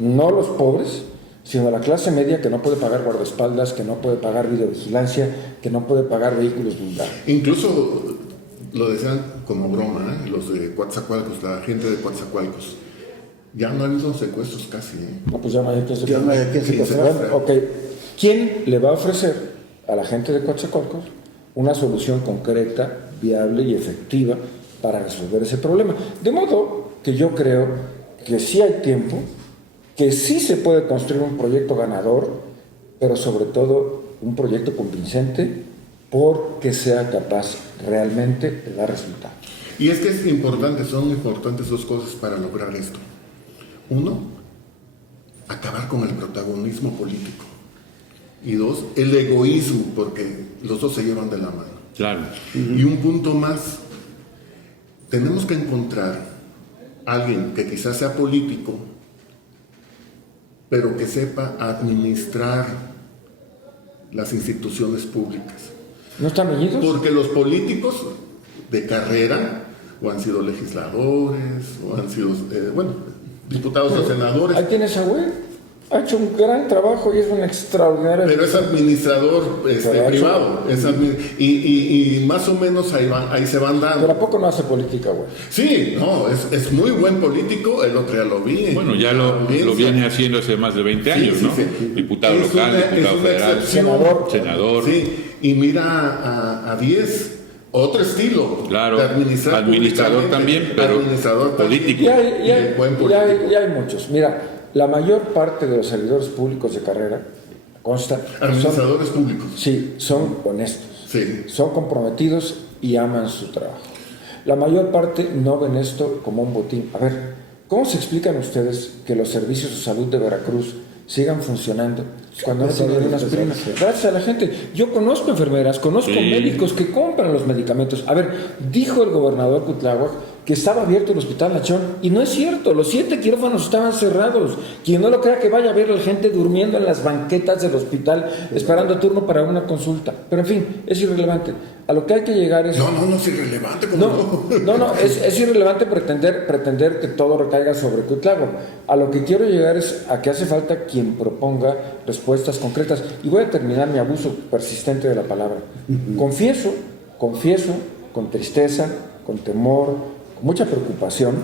no los pobres, sino la clase media que no puede pagar guardaespaldas, que no puede pagar videovigilancia, que no puede pagar vehículos blindados. Incluso lo decían como broma, los de Coatzacoalcos, la gente de Coatzacoalcos. Ya no ha habido secuestros casi. No, pues ya no hay que Ya no hay que secuestrar. Bueno, ok. ¿Quién le va a ofrecer a la gente de Coatzacoalcos una solución concreta, viable y efectiva para resolver ese problema? De modo que yo creo que sí hay tiempo, que sí se puede construir un proyecto ganador, pero sobre todo un proyecto convincente porque sea capaz realmente de dar resultados. Y es que son importantes 2 cosas para lograr esto. 1, acabar con el protagonismo político. Y 2, el egoísmo, porque los 2 se llevan de la mano. Claro. Y un punto más, tenemos que encontrar a alguien que quizás sea político, pero que sepa administrar las instituciones públicas. ¿No están reñidos? Porque los políticos de carrera o han sido legisladores o han sido, diputados o senadores. Ahí tienes a güey. Ha hecho un gran trabajo y es un extraordinario. Pero es administrador privado. Y más o menos ahí se van dando. Pero ¿a poco no hace política, güey? Sí, no, es muy buen político. El otro ya lo vi. Bueno, ya lo viene haciendo hace más de 20 años, sí, ¿no? sí. Diputado local, diputado federal, senador. Sí, y mira a 10. Otro estilo. Claro, de administrar administrador también, pero político. Y hay muchos. Mira, la mayor parte de los servidores públicos de carrera, consta, administradores públicos. Sí, son honestos. Sí. Son comprometidos y aman su trabajo. La mayor parte no ven esto como un botín. A ver, ¿cómo se explican ustedes que los servicios de salud de Veracruz sigan funcionando cuando no tienen una aspirina? Gracias a la gente. Yo conozco enfermeras, conozco médicos que compran los medicamentos. A ver, dijo el gobernador Cuitláhuac que estaba abierto el hospital Nachón, y no es cierto, los 7 quirófanos estaban cerrados. Quien no lo crea, que vaya a ver a la gente durmiendo en las banquetas del hospital esperando turno para una consulta. Pero en fin, es irrelevante. A lo que hay que llegar es... No es irrelevante. Es irrelevante pretender que todo recaiga sobre Cuitláhuac. A lo que quiero llegar es a que hace falta quien proponga respuestas concretas. Y voy a terminar mi abuso persistente de la palabra. Confieso, con tristeza, con temor, con mucha preocupación,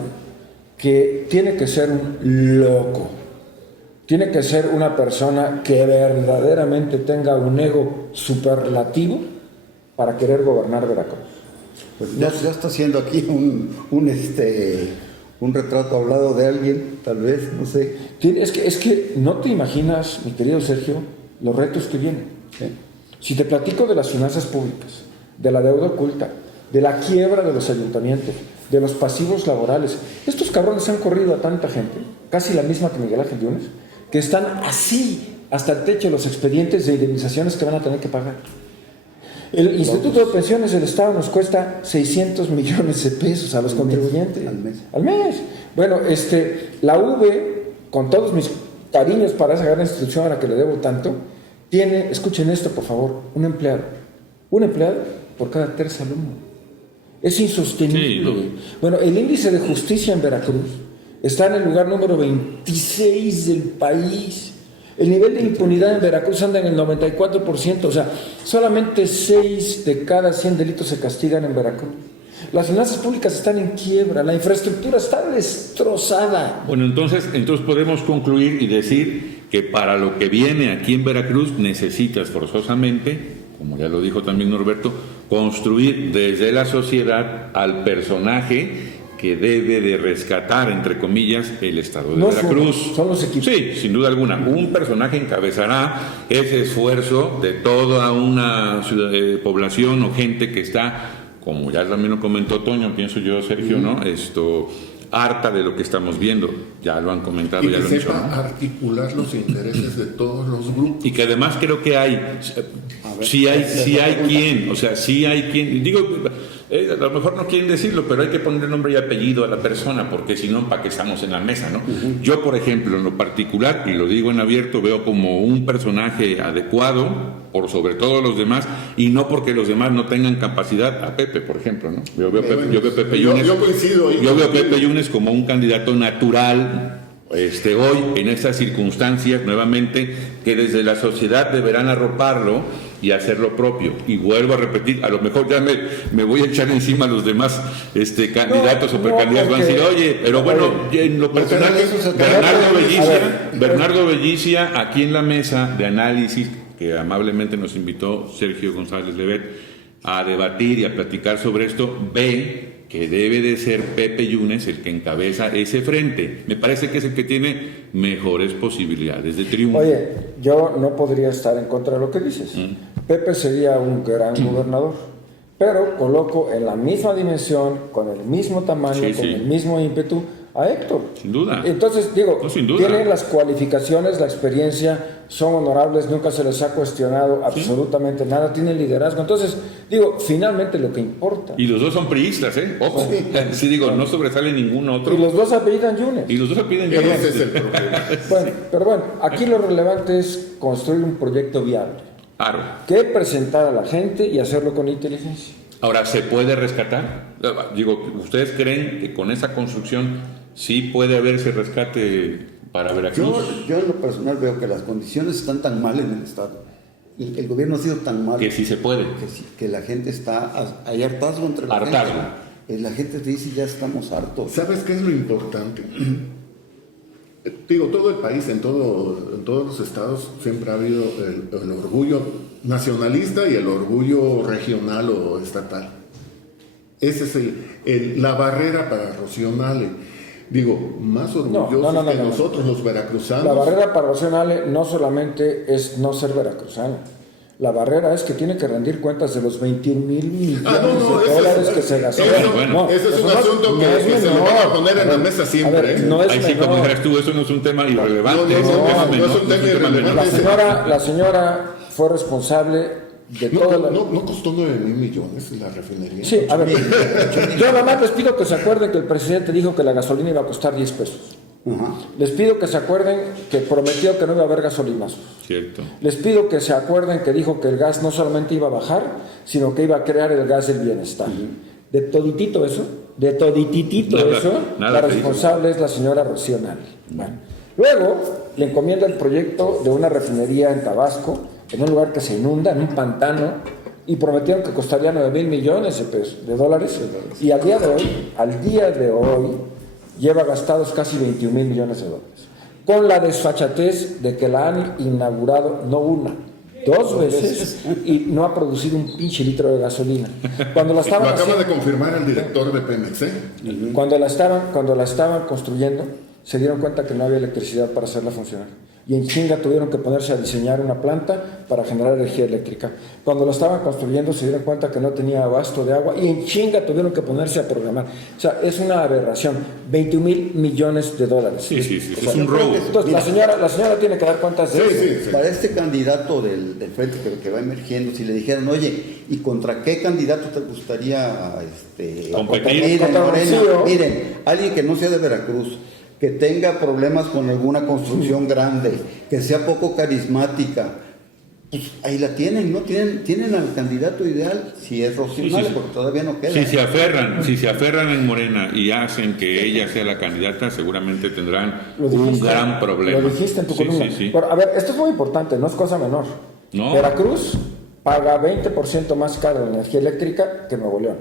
que tiene que ser un loco. Tiene que ser una persona que verdaderamente tenga un ego superlativo para querer gobernar Veracruz. Pues ya está haciendo aquí un retrato hablado de alguien, tal vez, no sé. Es que no te imaginas, mi querido Sergio, los retos que vienen. Si te platico de las finanzas públicas, de la deuda oculta, de la quiebra de los ayuntamientos, de los pasivos laborales, estos cabrones han corrido a tanta gente, casi la misma que Miguel Ángel Yunes, que están así hasta el techo los expedientes de indemnizaciones que van a tener que pagar. El Instituto de Pensiones del Estado nos cuesta 600 millones de pesos a los contribuyentes. Al mes. Bueno, la UV, con todos mis cariños para esa gran institución a la que le debo tanto, tiene, escuchen esto por favor, un empleado por cada 3 alumnos. Es insostenible. Sí, no. Bueno, el índice de justicia en Veracruz está en el lugar número 26 del país. El nivel de impunidad en Veracruz anda en el 94%, o sea, solamente 6 de cada 100 delitos se castigan en Veracruz. Las finanzas públicas están en quiebra, la infraestructura está destrozada. Bueno, entonces podemos concluir y decir que para lo que viene aquí en Veracruz necesitas forzosamente, como ya lo dijo también Norberto, construir desde la sociedad al personaje que debe de rescatar, entre comillas, el estado de Veracruz. Son los equipos. Sí, sin duda alguna. Un personaje encabezará ese esfuerzo de toda una población o gente que está como ya también lo comentó Toño, pienso yo, Sergio, ¿no? Harta de lo que estamos viendo, ya lo han comentado, Y ya que lo han dicho, sepa ¿no? articular los intereses de todos los grupos. Y que además creo que hay, sí hay quien, digo, a lo mejor no quieren decirlo, pero hay que poner nombre y apellido a la persona, porque si no, ¿para qué estamos en la mesa, no? Yo, por ejemplo, en lo particular, y lo digo en abierto, veo como un personaje adecuado por sobre todos los demás, y no porque los demás no tengan capacidad, a Pepe, por ejemplo, ¿no? Yo veo a Pepe Yunes, yo coincido ahí. yo veo a Pepe Yunes como un candidato natural, hoy, en estas circunstancias, nuevamente, que desde la sociedad deberán arroparlo y hacer lo propio. Y vuelvo a repetir, a lo mejor ya me voy a echar encima a los demás candidatos o precandidatos. Van a decir, oye, pero bueno, en lo personal, Bernardo Bellicia, aquí en la mesa de análisis, que amablemente nos invitó Sergio González Levet a debatir y a platicar sobre esto, ve que debe de ser Pepe Yunes el que encabeza ese frente. Me parece que es el que tiene mejores posibilidades de triunfo. Oye, yo no podría estar en contra de lo que dices. Pepe sería un gran gobernador, pero coloco en la misma dimensión, con el mismo tamaño, Sí, con sí. el mismo ímpetu, a Héctor. Sin duda. Entonces, digo, No, sin duda. tienen las cualificaciones, la experiencia, son honorables, nunca se les ha cuestionado absolutamente nada, tienen liderazgo. Entonces, digo, finalmente lo que importa. Y los dos son priistas, ¿eh? Ojo. Sí, digo, no sobresale ningún otro. Y los dos apellidan Yunes. Y los dos piden Ese es el problema. Bueno, pero bueno, aquí lo relevante es construir un proyecto viable, Claro. que presentar a la gente y hacerlo con inteligencia. Ahora, ¿se puede rescatar? Digo, ¿ustedes creen que con esa construcción sí puede haberse rescate para Veracruz? Yo en lo personal veo que las condiciones están tan mal en el Estado. El gobierno ha sido tan mal Que sí se puede. que la gente hay hartazgo entre la Hartazgo. gente. La gente te dice, ya estamos hartos. ¿Sabes qué es lo importante? Digo, todo el país, en todos los estados, siempre ha habido el orgullo nacionalista y el orgullo regional o estatal. Esa es la barrera para Rocío Nale. Digo, más orgullosos que nosotros, los veracruzanos. La barrera para Rocío Nale no solamente es no ser veracruzano. La barrera es que tiene que rendir cuentas de los 21 mil millones de dólares que se gastaron. Ese es un asunto que se lo van a poner en la mesa siempre. A ver, no es Ahí sí, como menor. dijeras tú, eso no es un tema irrelevante. No, es un tema menor, no es un tema irrelevante. La señora fue responsable de No, toda la... no costó 9,000 millones la refinería. Sí, a ver, yo nada más les pido que se acuerden que el presidente dijo que la gasolina iba a costar 10 pesos. Ajá. Les pido que se acuerden que prometió que no iba a haber gasolinazos. Cierto. Les pido que se acuerden que dijo que el gas no solamente iba a bajar, sino que iba a crear el gas del bienestar. De toditito eso, Nada la te responsable es la señora Rocío Nale. Bueno, luego le encomienda el proyecto de una refinería en Tabasco, en un lugar que se inunda, en un pantano, y prometieron que costaría 9,000 millones de dólares, y al día de hoy, lleva gastados casi 21 mil millones de dólares. Con la desfachatez de que la han inaugurado no una, 2 veces y no ha producido un pinche litro de gasolina. Cuando la Lo estaban acaba haciendo, de confirmar el director de Pemex, ¿eh? cuando la estaban construyendo, se dieron cuenta que no había electricidad para hacerla funcionar. Y en chinga tuvieron que ponerse a diseñar una planta para generar energía eléctrica. Cuando la estaban construyendo se dieron cuenta que no tenía abasto de agua y en chinga tuvieron que ponerse a programar. O sea, es una aberración. 21 mil millones de dólares. Sí, O sea, es un robo. Entonces la señora tiene que dar cuentas de eso. Sí. Para este candidato del frente que va emergiendo, si le dijeran, oye, ¿y contra qué candidato te gustaría Competir? en Contra Morena? Rocío. Miren, alguien que no sea de Veracruz, que tenga problemas con alguna construcción grande, que sea poco carismática, pues ahí la tienen, ¿no? Tienen al candidato ideal, si es Rocío Nale, porque todavía no queda. Si se aferran en Morena y hacen que ella sea la candidata, seguramente tendrán un gran problema. Lo dijiste en tu columna. Sí. Pero, a ver, esto es muy importante, no es cosa menor. No. Veracruz paga 20% más caro de energía eléctrica que Nuevo León.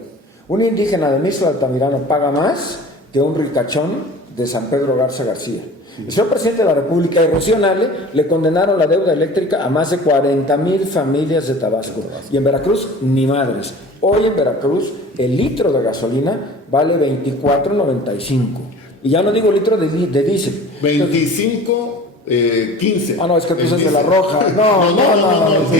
Un indígena de Mixto Altamirano paga más que un ricachón de San Pedro Garza García. El señor presidente de la República y Rocío Nale le condenaron la deuda eléctrica a más de 40,000 familias de Tabasco. Y en Veracruz, ni madres. Hoy en Veracruz, el litro de gasolina vale $24.95. Y ya no digo litro de diésel. 25 15. Ah, no, es que tú eres de la roja. No.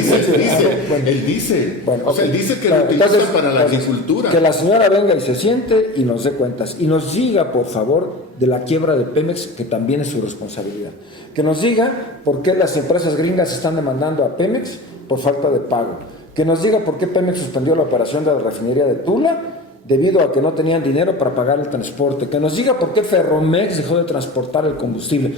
Él dice. Bueno, o sea, él dice que lo utiliza para la agricultura. Que la señora venga y se siente y nos dé cuentas. Y nos diga, por favor, de la quiebra de Pemex, que también es su responsabilidad. Que nos diga por qué las empresas gringas están demandando a Pemex por falta de pago. Que nos diga por qué Pemex suspendió la operación de la refinería de Tula debido a que no tenían dinero para pagar el transporte. Que nos diga por qué Ferromex dejó de transportar el combustible.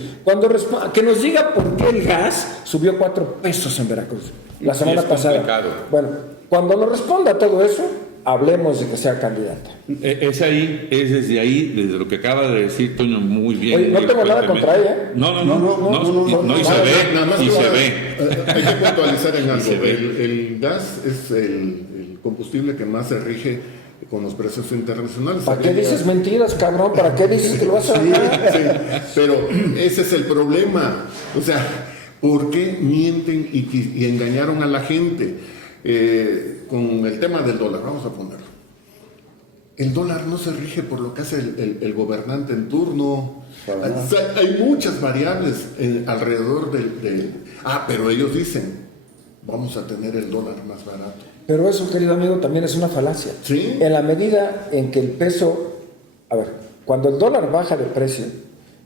Que nos diga por qué el gas subió 4 pesos en Veracruz la semana pasada. Complicado. Bueno, cuando nos responda todo eso, hablemos de que sea candidata. Es desde ahí, desde lo que acaba de decir Toño muy bien. Oye, no tengo nada contra ella. No, y se ve, Nada más y que se voy a- ve. Hay que puntualizar en algo. se ve. El gas es el combustible que más se rige con los precios internacionales. ¿Para qué dices mentiras, cabrón? ¿Para qué dices que lo vas a hacer? Sí, pero ese es el problema. O sea, ¿por qué mienten y engañaron a la gente? Con el tema del dólar, vamos a ponerlo. El dólar no se rige por lo que hace el gobernante en turno. O sea, hay muchas variables alrededor pero ellos dicen, vamos a tener el dólar más barato. Pero eso, querido amigo, también es una falacia. Sí. En la medida en que el peso... A ver, cuando el dólar baja de precio,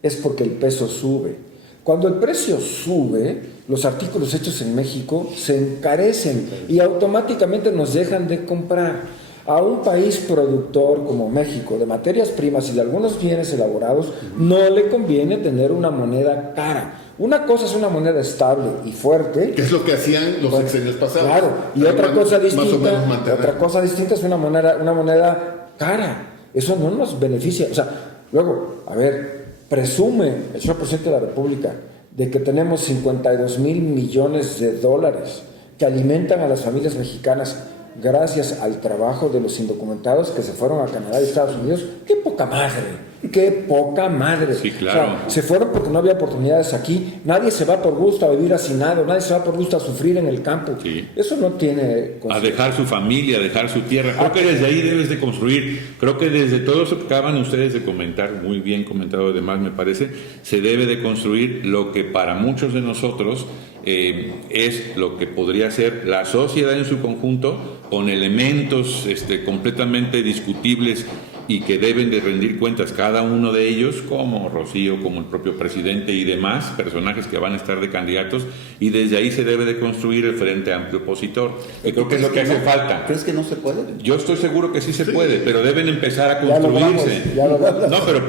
es porque el peso sube. Cuando el precio sube, los artículos hechos en México se encarecen y automáticamente nos dejan de comprar. A un país productor como México de materias primas y de algunos bienes elaborados no le conviene tener una moneda cara. Una cosa es una moneda estable y fuerte. Que es lo que hacían los sexenios pasados. Claro, y otra Más cosa o menos distinta, mantener. otra cosa distinta es una moneda cara. Eso no nos beneficia. O sea, luego, a ver, presume el señor presidente de la República de que tenemos 52,000 millones de dólares que alimentan a las familias mexicanas gracias al trabajo de los indocumentados que se fueron a Canadá y Estados Unidos. ¡Qué poca madre! ¡Qué poca madre! Sí, claro. O sea, se fueron porque no había oportunidades aquí. Nadie se va por gusto a vivir hacinado, nadie se va por gusto a sufrir en el campo. Sí. Eso no tiene... A dejar su familia, a dejar su tierra. Creo que desde ahí debes de construir. Creo que desde todo eso que acaban ustedes de comentar, muy bien comentado además me parece, se debe de construir lo que para muchos de nosotros es lo que podría ser la sociedad en su conjunto, con elementos completamente discutibles y que deben de rendir cuentas cada uno de ellos, como Rocío, como el propio presidente y demás personajes que van a estar de candidatos, y desde ahí se debe de construir el Frente Amplio opositor. Y creo que es lo que hace falta. ¿Crees que no se puede? Yo estoy seguro que sí se puede, pero deben empezar a Ya lo construirse. vamos. No, pero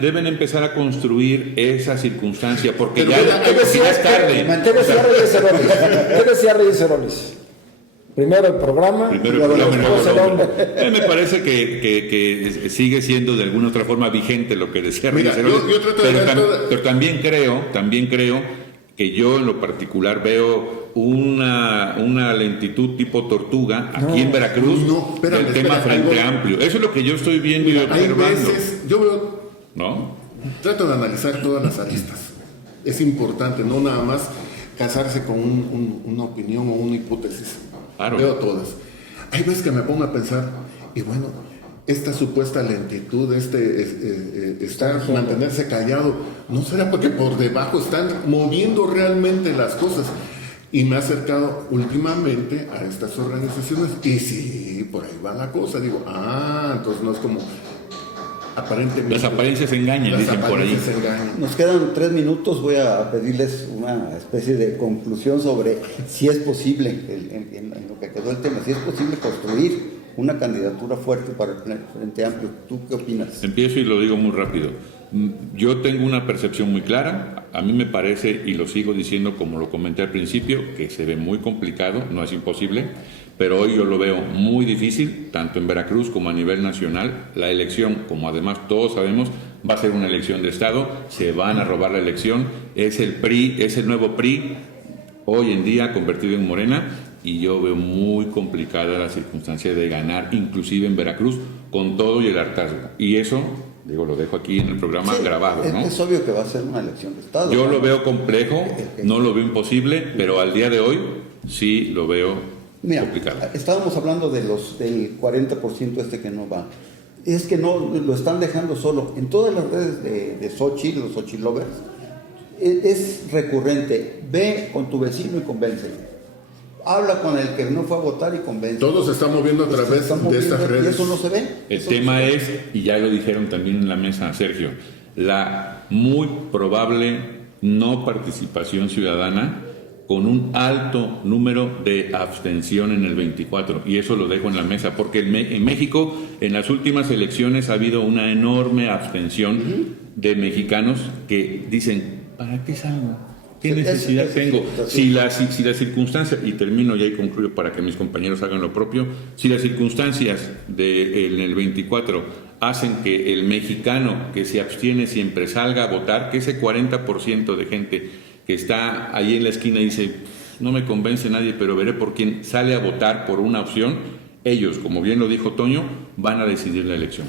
deben empezar a construir esa circunstancia, porque Pero ya, mira, ¿Qué decía, ya es tarde. ¿Qué decía Reyes Heroles? ¿Qué decía Reyes Heroles? Primero el programa, Primero el luego programa y luego después el el hombre. hombre. Me parece que sigue siendo de alguna otra forma vigente lo que decía Mira, Reyes Heroles, yo trato de ver pero también creo que yo en lo particular veo una lentitud tipo tortuga aquí en Veracruz espérame, del tema Frente algo- Amplio. Eso es lo que yo estoy viendo y Hay observando. veces, yo veo, ¿No? trato de analizar todas las aristas. Es importante, no nada más casarse con una opinión o una hipótesis. Claro. Veo todas. Hay veces que me pongo a pensar, y bueno, esta supuesta lentitud, mantenerse callado, ¿no será porque por debajo están moviendo realmente las cosas? Y me he acercado últimamente a estas organizaciones y sí, por ahí va la cosa. Digo, entonces no es como aparentemente... Las apariencias engañan, Las dicen por ahí. apariencias engañan. Nos quedan 3 minutos, voy a pedirles una especie de conclusión sobre si es posible, en lo que quedó el tema, si es posible construir una candidatura fuerte para el Frente Amplio. ¿Tú qué opinas? Empiezo y lo digo muy rápido. Yo tengo una percepción muy clara. A mí me parece, y lo sigo diciendo como lo comenté al principio, que se ve muy complicado, no es imposible, pero hoy yo lo veo muy difícil, tanto en Veracruz como a nivel nacional. La elección, como además todos sabemos, va a ser una elección de Estado, se van a robar la elección, es el PRI, es el nuevo PRI, hoy en día convertido en Morena, y yo veo muy complicada la circunstancia de ganar, inclusive en Veracruz, con todo y el hartazgo. Y eso, digo, lo dejo aquí en el programa Sí, grabado, ¿no? Es obvio que va a ser una elección de Estado. Yo lo veo complejo, no lo veo imposible, pero al día de hoy sí lo veo Mira, complicado. estábamos hablando del 40% que no va. Es que no lo están dejando solo. En todas las redes de Xochitl, los Xochitl lovers, es recurrente. Ve con tu vecino y convéncelo. Habla con el que no fue a votar y convence. Todo se está moviendo a través de estas redes. Y eso no se ve. El tema es, y ya lo dijeron también en la mesa, Sergio, la muy probable no participación ciudadana con un alto número de abstención en el 24. Y eso lo dejo en la mesa, porque en México, en las últimas elecciones, ha habido una enorme abstención de mexicanos que dicen, ¿para qué salgo? ¿Qué necesidad tengo? Si la circunstancia, y termino ya y concluyo para que mis compañeros hagan lo propio, si las circunstancias en el 24 hacen que el mexicano que se abstiene siempre salga a votar, que ese 40% de gente que está ahí en la esquina y dice, no me convence nadie, pero veré por quién sale a votar por una opción, ellos, como bien lo dijo Toño, van a decidir la elección.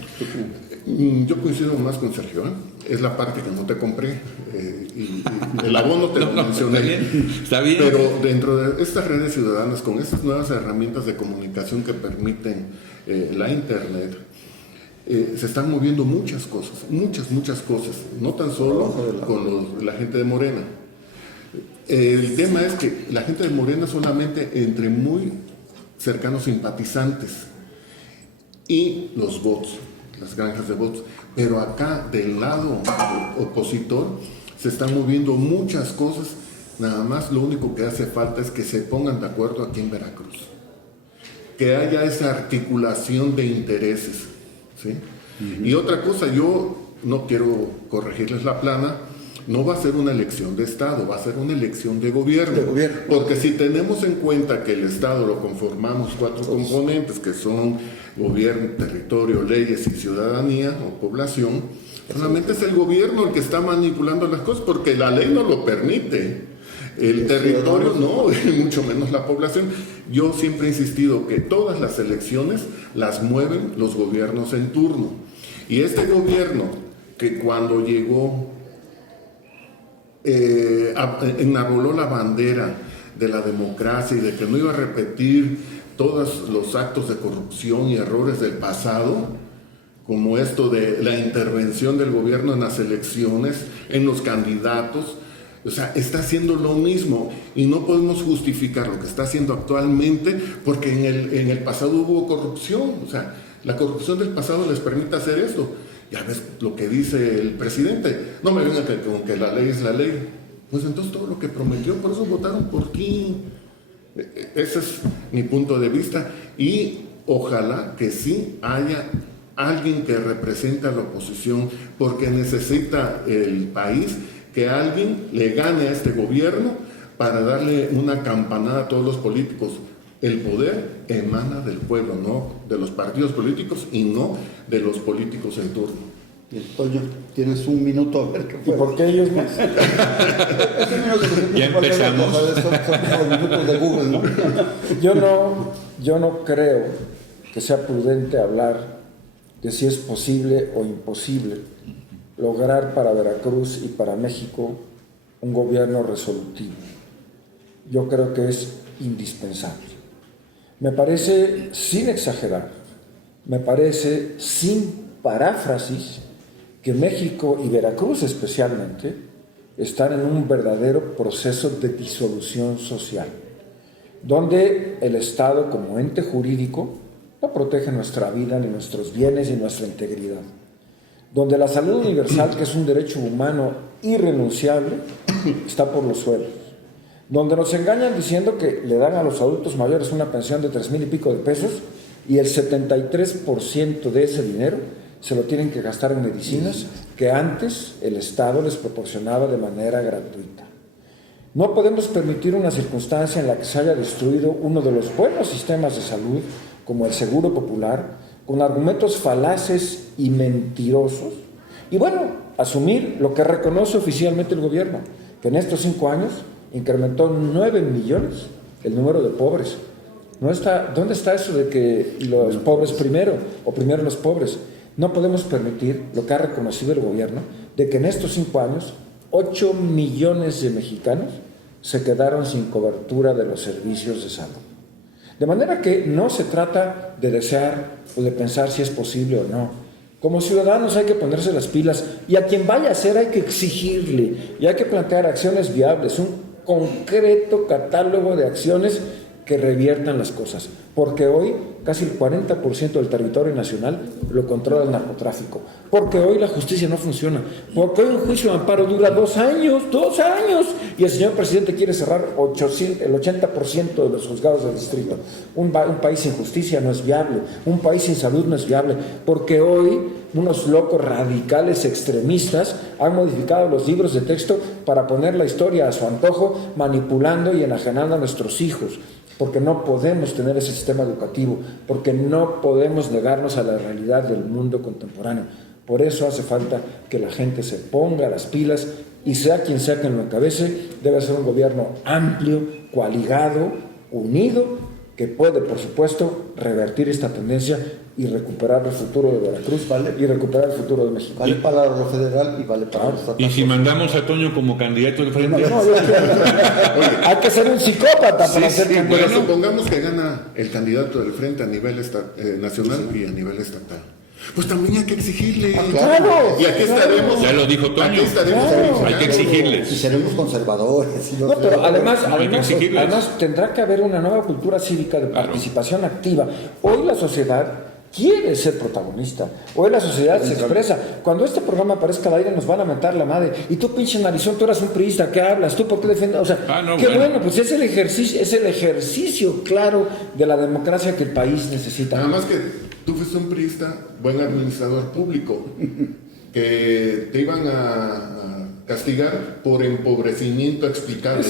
Yo coincido más con Sergio, ¿eh? Es la parte que no te compré, y el abono te lo mencioné. Está bien. Pero dentro de estas redes ciudadanas, con estas nuevas herramientas de comunicación que permiten la internet, se están moviendo muchas cosas, muchas cosas, no tan solo con la gente de Morena. El tema es que la gente de Morena solamente entre muy cercanos simpatizantes y los bots, las granjas de bots, pero acá del lado opositor se están moviendo muchas cosas. Nada más lo único que hace falta es que se pongan de acuerdo aquí en Veracruz, que haya esa articulación de intereses, ¿sí? Y otra cosa, yo no quiero corregirles la plana, no va a ser una elección de Estado, va a ser una elección de gobierno. Porque si tenemos en cuenta que el Estado lo conformamos 4 componentes, que son gobierno, territorio, leyes y ciudadanía o población, solamente es el gobierno el que está manipulando las cosas, porque la ley no lo permite. El territorio no, mucho menos la población. Yo siempre he insistido que todas las elecciones las mueven los gobiernos en turno. Y este gobierno, que cuando llegó, enarboló la bandera de la democracia y de que no iba a repetir todos los actos de corrupción y errores del pasado, como esto de la intervención del gobierno en las elecciones, en los candidatos, o sea, está haciendo lo mismo y no podemos justificar lo que está haciendo actualmente porque en el pasado hubo corrupción. O sea, la corrupción del pasado les permite hacer eso. Ya ves lo que dice el presidente. No me vengan con que la ley es la ley. Pues entonces todo lo que prometió, por eso votaron por ti. Ese es mi punto de vista. Y ojalá que sí haya alguien que represente a la oposición, porque necesita el país que alguien le gane a este gobierno para darle una campanada a todos los políticos. El poder emana del pueblo, no de los partidos políticos y no de los políticos en turno. Toño, tienes un minuto a ver qué fue. ¿Y por qué ellos más? Ya empezamos. Son los minutos de Google, ¿no? Yo no creo que sea prudente hablar de si es posible o imposible lograr para Veracruz y para México un gobierno resolutivo. Yo creo que es indispensable. Me parece, sin exagerar, me parece sin paráfrasis, que México y Veracruz especialmente están en un verdadero proceso de disolución social, donde el Estado como ente jurídico no protege nuestra vida, ni nuestros bienes, ni nuestra integridad, donde la salud universal, que es un derecho humano irrenunciable, está por los suelos, donde nos engañan diciendo que le dan a los adultos mayores una pensión de 3,000 y pico de pesos y el 73% de ese dinero se lo tienen que gastar en medicinas que antes el Estado les proporcionaba de manera gratuita. No podemos permitir una circunstancia en la que se haya destruido uno de los buenos sistemas de salud, como el Seguro Popular, con argumentos falaces y mentirosos, y bueno, asumir lo que reconoce oficialmente el gobierno, que en estos 5 años incrementó 9 millones el número de pobres. ¿Dónde está eso de que los pobres primero o primero los pobres? No podemos permitir lo que ha reconocido el gobierno, de que en estos 5 años 8 millones de mexicanos se quedaron sin cobertura de los servicios de salud. De manera que no se trata de desear o de pensar si es posible o no. Como ciudadanos hay que ponerse las pilas y a quien vaya a hacer hay que exigirle y hay que plantear acciones viables, un concreto catálogo de acciones que reviertan las cosas. Porque hoy casi el 40% del territorio nacional lo controla el narcotráfico. Porque hoy la justicia no funciona. Porque hoy un juicio de amparo dura 2 años, 2 años. Y el señor presidente quiere cerrar el 80% de los juzgados del distrito. Un país sin justicia no es viable. Un país sin salud no es viable. Porque hoy unos locos radicales extremistas han modificado los libros de texto para poner la historia a su antojo, manipulando y enajenando a nuestros hijos. Porque no podemos tener ese sistema educativo, porque no podemos negarnos a la realidad del mundo contemporáneo. Por eso hace falta que la gente se ponga las pilas y sea quien lo encabece, debe ser un gobierno amplio, coaligado, unido, que puede, por supuesto, revertir esta tendencia y recuperar el futuro de Veracruz, y recuperar el futuro de México. Vale para lo federal y vale para los estatal. Y si mandamos a Toño como candidato del frente. Hay que ser un psicópata para ser candidato. Bueno, supongamos que gana el candidato del frente a nivel nacional y a nivel estatal. Pues también hay que exigirle. Claro. Y aquí estaremos. Ya lo dijo Toño. Aquí estaremos. Hay que exigirles. Y seremos conservadores. No, pero además tendrá que haber una nueva cultura cívica de participación activa. Hoy la sociedad quiere ser protagonista. Hoy la sociedad se expresa. Cuando este programa aparezca al aire nos van a mentar la madre. Y tú, pinche narizón, tú eras un priista, ¿qué hablas? ¿Tú por qué defiendes? O sea, bueno, pues es el ejercicio claro de la democracia que el país necesita. Nada más que tú fuiste un priista, buen administrador público, que te iban a castigar por empobrecimiento explicable.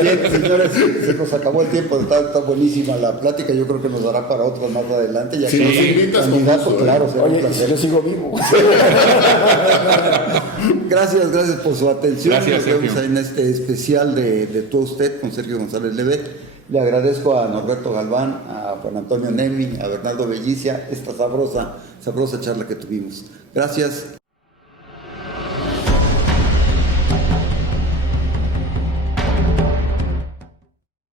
Bien, señores, se nos acabó el tiempo, está buenísima la plática, yo creo que nos dará para otras más adelante. Ya Si que nos invitas con candidato, gusto, claro. Oye, yo sigo vivo. Gracias por su atención. Gracias, nos vemos Sergio. en este especial de Tú a Usted con Sergio González Levet. Le agradezco a Norberto Galván, a Juan Antonio Nemi, a Bernardo Bellicia esta sabrosa charla que tuvimos. Gracias.